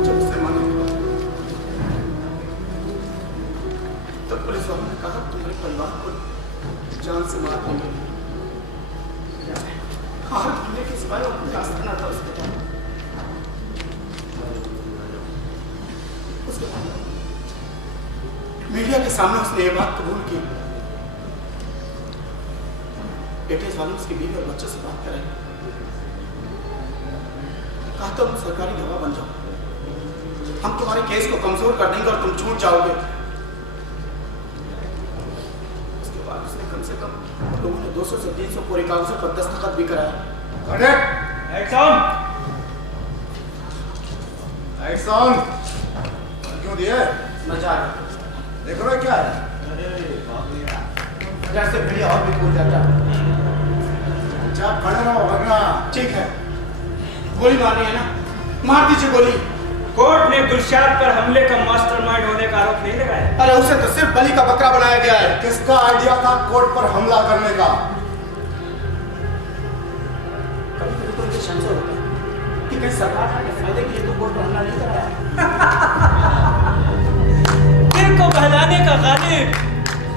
जब उससे मांगे तो पुलिस वालों ने कहा, तुम्हारे परिवार को जान से मार देंगे। हार भूलने के सिवाय और कोई रास्ता ना था उसके पास। मीडिया के सामने उसने ये बात कबूल की। एटीएस वाले उसकी बीवी और बच्चों से बात करें। कहा, तुम सरकारी गवाह बन जाओ, हम तुम्हारे केस को कमजोर कर देंगे और तुम छूट जाओगे। उसके बाद उसने कम से कम लोगों ने 200 से 300 पूरे कागजों पर दस्तखत भी कराया। क्यों दिए? मजा देख रहे हो क्या है? जैसे भिड़िया और भी कूद जाता। अच्छा, खड़े रहो वरना। ठीक है, गोली मारनी है ना, मार दीजिए गोली। कोर्ट ने गुलशाद पर हमले का मास्टरमाइंड होने का आरोप नहीं लगाया। अरे उसे तो सिर्फ बलि का बकरा बनाया गया है। किसका आइडिया था कोर्ट पर हमला करने का? कभी कभी तो मुझे संशय होता है कि कहीं सरकार के फायदे के लिए तो कोर्ट पर हमला नहीं कराया। दिल को बहलाने का गालिब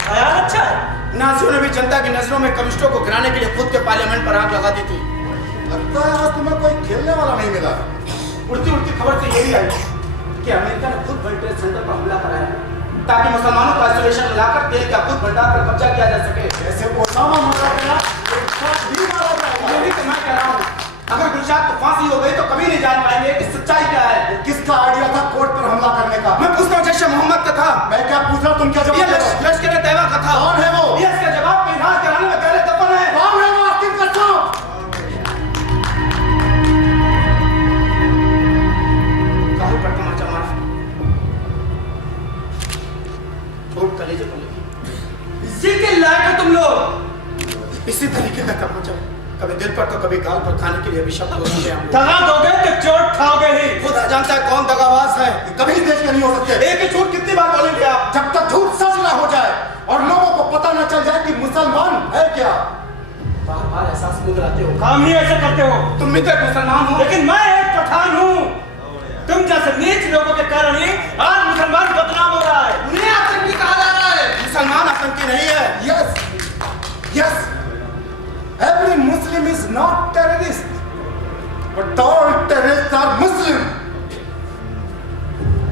ख्याल अच्छा है। नाजियों ने भी जनता की नजरों में कम्युनिस्टों को गिराने के लिए खुद के पार्लियामेंट पर आग लगा दी थी। लगता है आज तुम्हें कोई खेलने वाला नहीं मिला। उड़ती उड़ती खबर तो यही आई कि अमेरिका ने खुद वर्ल्ड ट्रेड सेंटर पर हमला कराया ताकि मुसलमानों को आइसोलेशन में लाकर तेल का खुद भंडार पर कब्जा किया जा सके। जैसे ओसामा मारा गया, इरशाद भी मारा जाएगा। यही तो मैं कह रहा हूँ, अगर गुलशाद को फांसी हो गई तो कभी नहीं जान पाएंगे कि सच्चाई क्या है। किसका आइडिया था कोर्ट पर हमला करने का? मैं पूछता हूँ, जैश मोहम्मद का था। मैं क्या पूछ रहा हूँ, तुम क्या जवाब ये दे रहे हो? लश्कर तैयबा का था। कौन है वो? ये इसका जवाब के इलाज कराने में पहले दफन है। कौन है वो? आखिर करता हूँ। काहू पर तमाचा मार ठोक कलेजे को लगी। इसी के लायक हो तुम लोग। इसी तरीके का तमाचा कभी दिल पर तो कभी गाल पर खाने के लिए भी शब्द होते हैं। दगा दोगे तो चोट खाओगे ही। खुदा जानता है कौन दगाबाज है। कभी देश के नहीं हो सकते। एक ही झूठ कितनी बार बोलेंगे आप? जब तक झूठ सच ना हो जाए और लोगों को पता न चल जाए कि मुसलमान है क्या। बार बार एहसास में दिलाते हो। काम ही ऐसे करते हो। तुम भी तो एक मुसलमान हो। लेकिन मैं एक पठान हूँ। तुम जैसे नीच लोगों के कारण ही आज मुसलमान बदनाम हो रहा है। उन्हें आतंकी कहा जा रहा है। मुसलमान आतंकी नहीं है। Yes, yes. Every Muslim is not terrorist, but all terrorists are Muslim.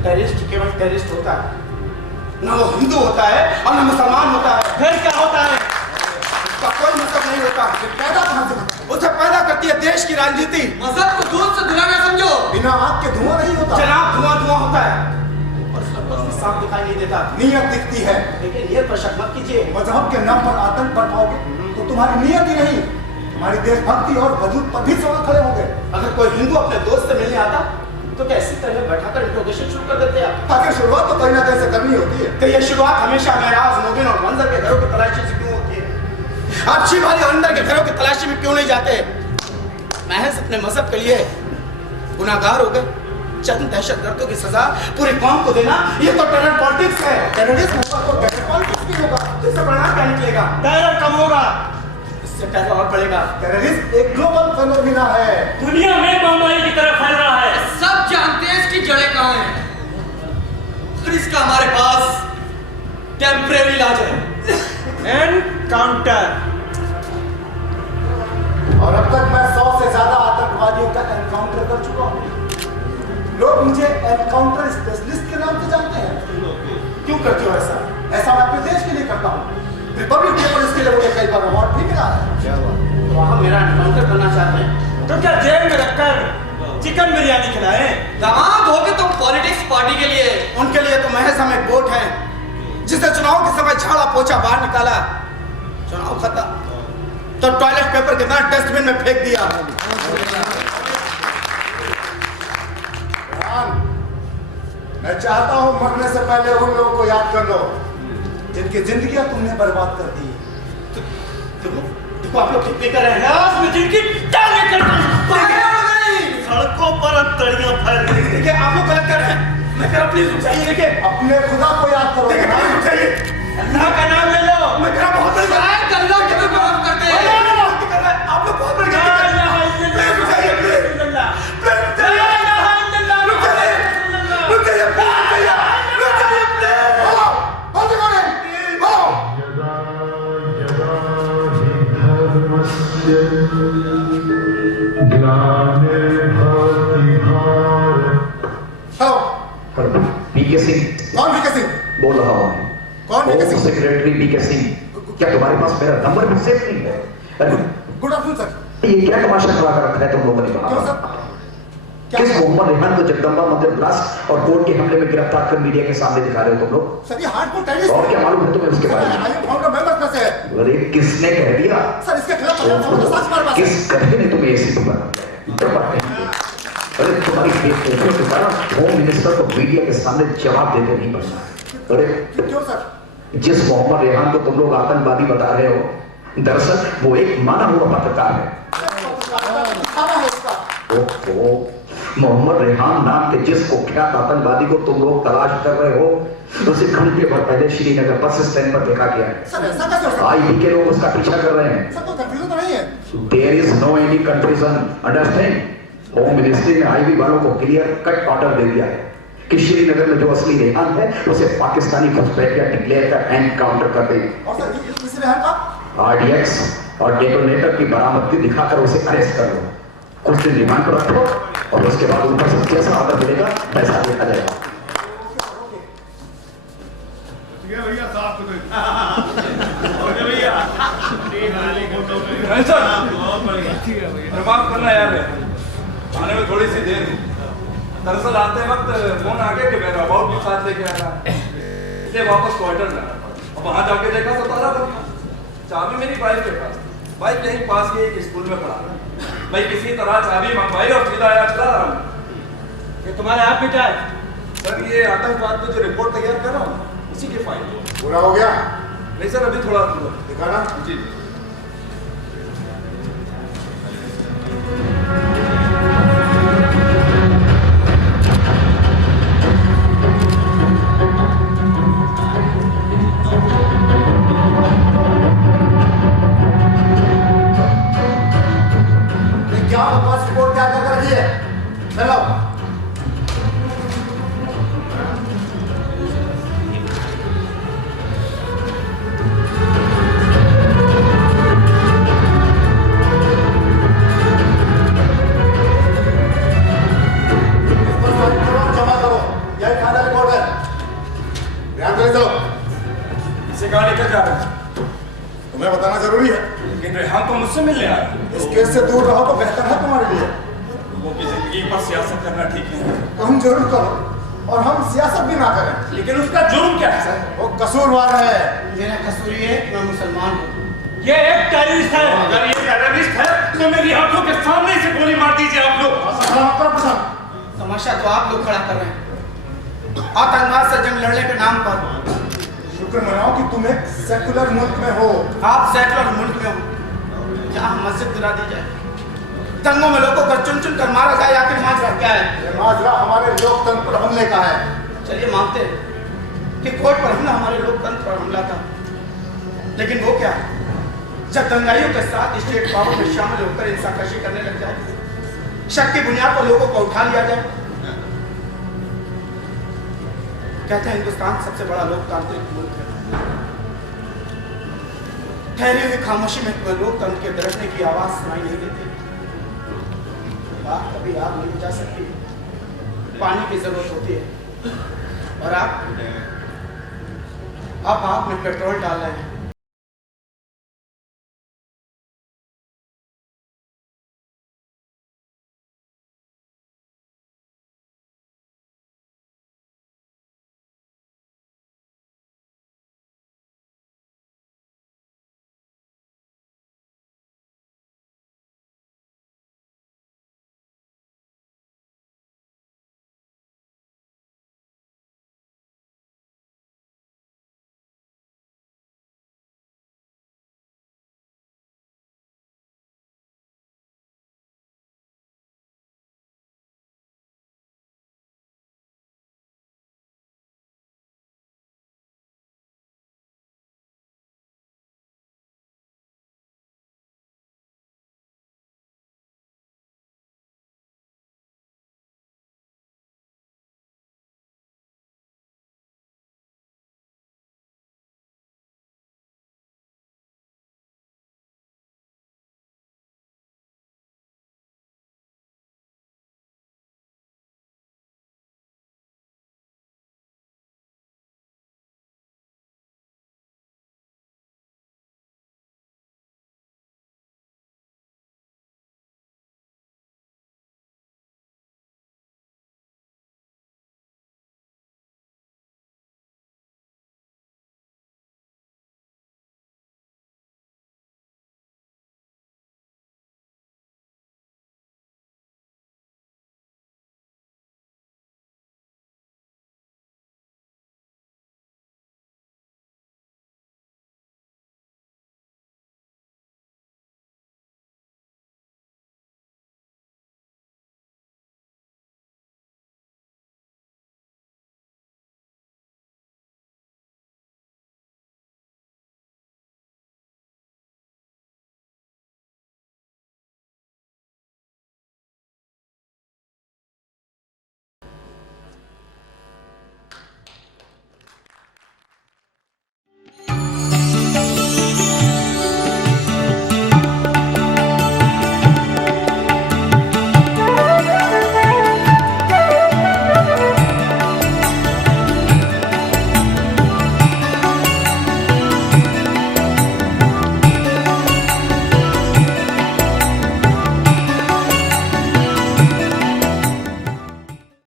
Terrorist केवल टेररिस्ट होता है, ना वो हिंदू होता है और ना मुसलमान होता है। फिर क्या होता है? उसका कोई मतलब नहीं होता। पैदा कहाँ से होता है? उसे पैदा करती है देश की राजनीति। मजहब को दूध से धुलाना समझो। बिना आग के धुआं नहीं होता। जनाब धुआं धुआं होता है और सब कुछ भी साफ दिखाई नहीं देता। नीयत दिखती है। लेकिन ये पर शक मत कीजिए, मजहब के नाम पर आतंक बरपाओगे तो तुम्हारी नीयत ही नहीं, तुम्हारी देशभक्ति और वजूद पर भी सवाल खड़े होंगे। अगर कोई हिंदू अपने दोस्त से मिलने आता तो क्या इसी तरह बैठाकर इंट्रोगेशन शुरू कर देते आप? आखिर शुरुआत तो कहीं ना कहीं से करनी होती है। तो ये शुरुआत हमेशा महराज, मोबिन और मंजर के घरों की तलाशी से क्यों होती है? आप अच्छी भाली अंदर के घरों की तलाशी में क्यों नहीं जाते? महज अपने मजहब के लिए गुनाहगार हो गए, चंद दहशतगर्दों की सजा पूरी कौम को देना, ये तो टेरर पॉलिटिक्स है। टेररिज्म होगा तो टेरर पॉलिटिक्स भी होगा। इससे परिणाम क्या निकलेगा? टेरर कम होगा, इससे टेरर और बढ़ेगा। टेररिज्म एक ग्लोबल फेनोमेना है। दुनिया में महामारी की तरह फैल रहा है। सब जानते हैं इसकी जड़ें कहाँ हैं और इसका हमारे पास टेम्परेरी इलाज है। एनकाउंटर। और अब तक मैं 100 से ज्यादा आतंकवादियों का एनकाउंटर कर चुका हूँ। लोग मुझे एनकाउंटर स्पेशलिस्ट के नाम से जानते हैं। क्यों करते हो ऐसा? ऐसा मैं अपने देश के लिए करता हूँ। रिपब्लिक डे पर इसके लिए मुझे कई बार अवार्ड भी मिला है। तो आप मेरा एनकाउंटर करना चाहते हैं? तो क्या जेल में रखकर चिकन बिरयानी खिलाए? दामाद हो गए तो पॉलिटिक्स पार्टी के लिए। उनके लिए तो महज हम एक वोट हैं, जिसे चुनाव के समय झाड़ा पोछा बाहर निकाला, चुनाव खत्म तो टॉयलेट पेपर के साथ डस्टबिन में फेंक दिया। मैं चाहता हूँ मरने से पहले उन लोगों को याद कर लो जिनकी जिंदगियां तुमने बर्बाद कर दी। देखो आप लोग कितने कर रहे हैं। लाश में जिनकी टांगें कट गई। सड़कों पर अंतड़ियां फैल रही हैं। देखिए आप लोग गलत कर रहे हैं। मैं कह रहा प्लीज रुक जाइए। देखिए अपने खुदा को याद करो। देखिए प्लीज रुक जाइए। अल्लाह का नाम ले लो। मैं कह रहा बहुत बड़ी गलती शायद अल्लाह के भी माफ करते हैं। कर रहे हैं। आप लोग बहुत बड़ी गलती कर रहे हैं। प्लीज रुक जाइए, प्लीज। प्लीज रुक जाइए। रुक जाइए, रुक जाइए, रुक जाइए, प्लीज। बोलो, बोलते कौन है? बोलो। हेलो, बीके सिंह कौन वीके सिंह? बोल रहा हूँ। कौन VK Singh? Secretary BK Singh. क्या तुम्हारे पास मेरा नंबर भी सेव नहीं है? अरे गुड आफ्टरनून सर। ये क्या तमाशा करा कर रखा है तुम लोगों ने क्यों वहाँ? सर? किस मोहम्मद रेहान को जगदम्बा मंदिर ब्लास्ट और कोर्ट के हमले में गिरफ्तार कर मीडिया के सामने दिखा रहे हो तुम लोग? सर ये हार्डकोर टेररिस्ट और क्या मालूम है तुम्हें उसके बारे में? आईएम फाउंडर मेंबर्स में से है। अरे किसने कह दिया? सर इसके खिलाफ सच मार बात। किस कहे ने तुम्हें ऐसी बना? अरे तुम्हारी बेवकूफियों के कारण होम मिनिस्टर को मीडिया के सामने जवाब देते नहीं बनना। अरे क्यों सर? जिस मोहम्मद रेहान को तुम लोग आतंकवादी बता रहे हो, दरअसल वो एक माना हुआ पत्रकार है। मोहम्मद रेहान नाम के जिस कुख्यात आतंकवादी को तुम लोग तलाश कर रहे हो, उसे घंटे भर पहले श्रीनगर बस स्टैंड पर देखा गया है। सर ऐसा कैसे हो सकता है? आईबी के लोग उसका पीछा कर रहे हैं। सर कोई कंफ्यूजन तो नहीं है? There is no any confusion, understand? Home ministry ने आईबी वालों को क्लियर कट ऑर्डर दे दिया है कि श्रीनगर में जो असली रेहान है उसे पाकिस्तानी घुसपैठिया डिक्लेयर कर एनकाउंटर कर देंगे। और सर इस रेहान का आरडीएक्स और डेटोनेटर की बरामदगी दिखाकर उसे अरेस्ट कर लो, कुछ दिन रिमांड पर रखो और उसके बाद ऊपर से जैसा ऑर्डर मिलेगा वैसा देखा जाएगा। भैया साफ माफ करना यार, आने में थोड़ी सी देर हुई। दरअसल आते वक्त फोन आ गया कि मेरा अबाउट भी साथ लेके आना है, इसलिए वापस क्वार्टर जाना पड़ा। और वहां जाके देखा तो ताला बंद, चाबी मेरी वाइफ के पास, वाइफ यहीं पास के एक स्कूल में पढ़ा। मैं किसी तरह चाबी मंगवाई और सीधा आया चला रहा हूँ। ये तुम्हारे हाथ में क्या है? सर ये आतंकवाद पे जो रिपोर्ट तैयार कर रहा हूँ उसी की फाइल। पूरा हो गया? नहीं सर अभी थोड़ा दिखाना। जी क्या बकवास रिपोर्ट क्या कर रही है? चलो जमा करो, यही फाइनल रिपोर्ट है। ध्यान से चलो। इसे कहाँ लेकर जा रहे हैं? तुम्हें बताना जरूरी है। लेकिन रेहान तो मुझसे मिलने आया है। इस केस से दूर रहो तो बेहतर है तुम्हारे लिए। लोगों की जिंदगी पर सियासत करना ठीक नहीं है। तुम जरूर करो और हम सियासत भी ना करें। लेकिन उसका जुर्म क्या है? वो कसूरवार है। मेरा कसूर ये है कि मैं मुसलमान हूँ। ये एक टेररिस्ट है। अगर ये टेररिस्ट है तो मेरी आंखों के सामने से गोली मार दीजिए आप लोग। तमाशा तो आप लोग खड़ा कर रहे हैं आतंकवाद से जंग लड़ने के नाम पर। शुक्र मनाओ कि तुम एक सेकुलर मुल्क में हो। आप सेकुलर मुल्क में हो जहाँ मस्जिद गिरा दी जाए, दंगों में लोगों को चुन चुन कर मारा जाए, आखिर माजरा क्या है? ये माजरा हमारे लोकतंत्र पर हमले का है। चलिए मानते हैं कि कोर्ट पर हमला हमारे लोकतंत्र पर हमला था, लेकिन वो क्या है जब दंगाइयों के साथ स्टेट पावर में शामिल होकर इंसाकशी करने लग जाए, शक की बुनियाद पर लोगों को उठा लिया जाए। कहते हैं हिंदुस्तान सबसे बड़ा लोकतांत्रिक मुल्क है। ठहरी हुई खामोशी में तुम्हें लोकतंत्र के दरकने की आवाज सुनाई नहीं देती। बात कभी आग नहीं बुझा सकती, पानी की जरूरत होती है और आप आग में पेट्रोल डाल रहे हैं।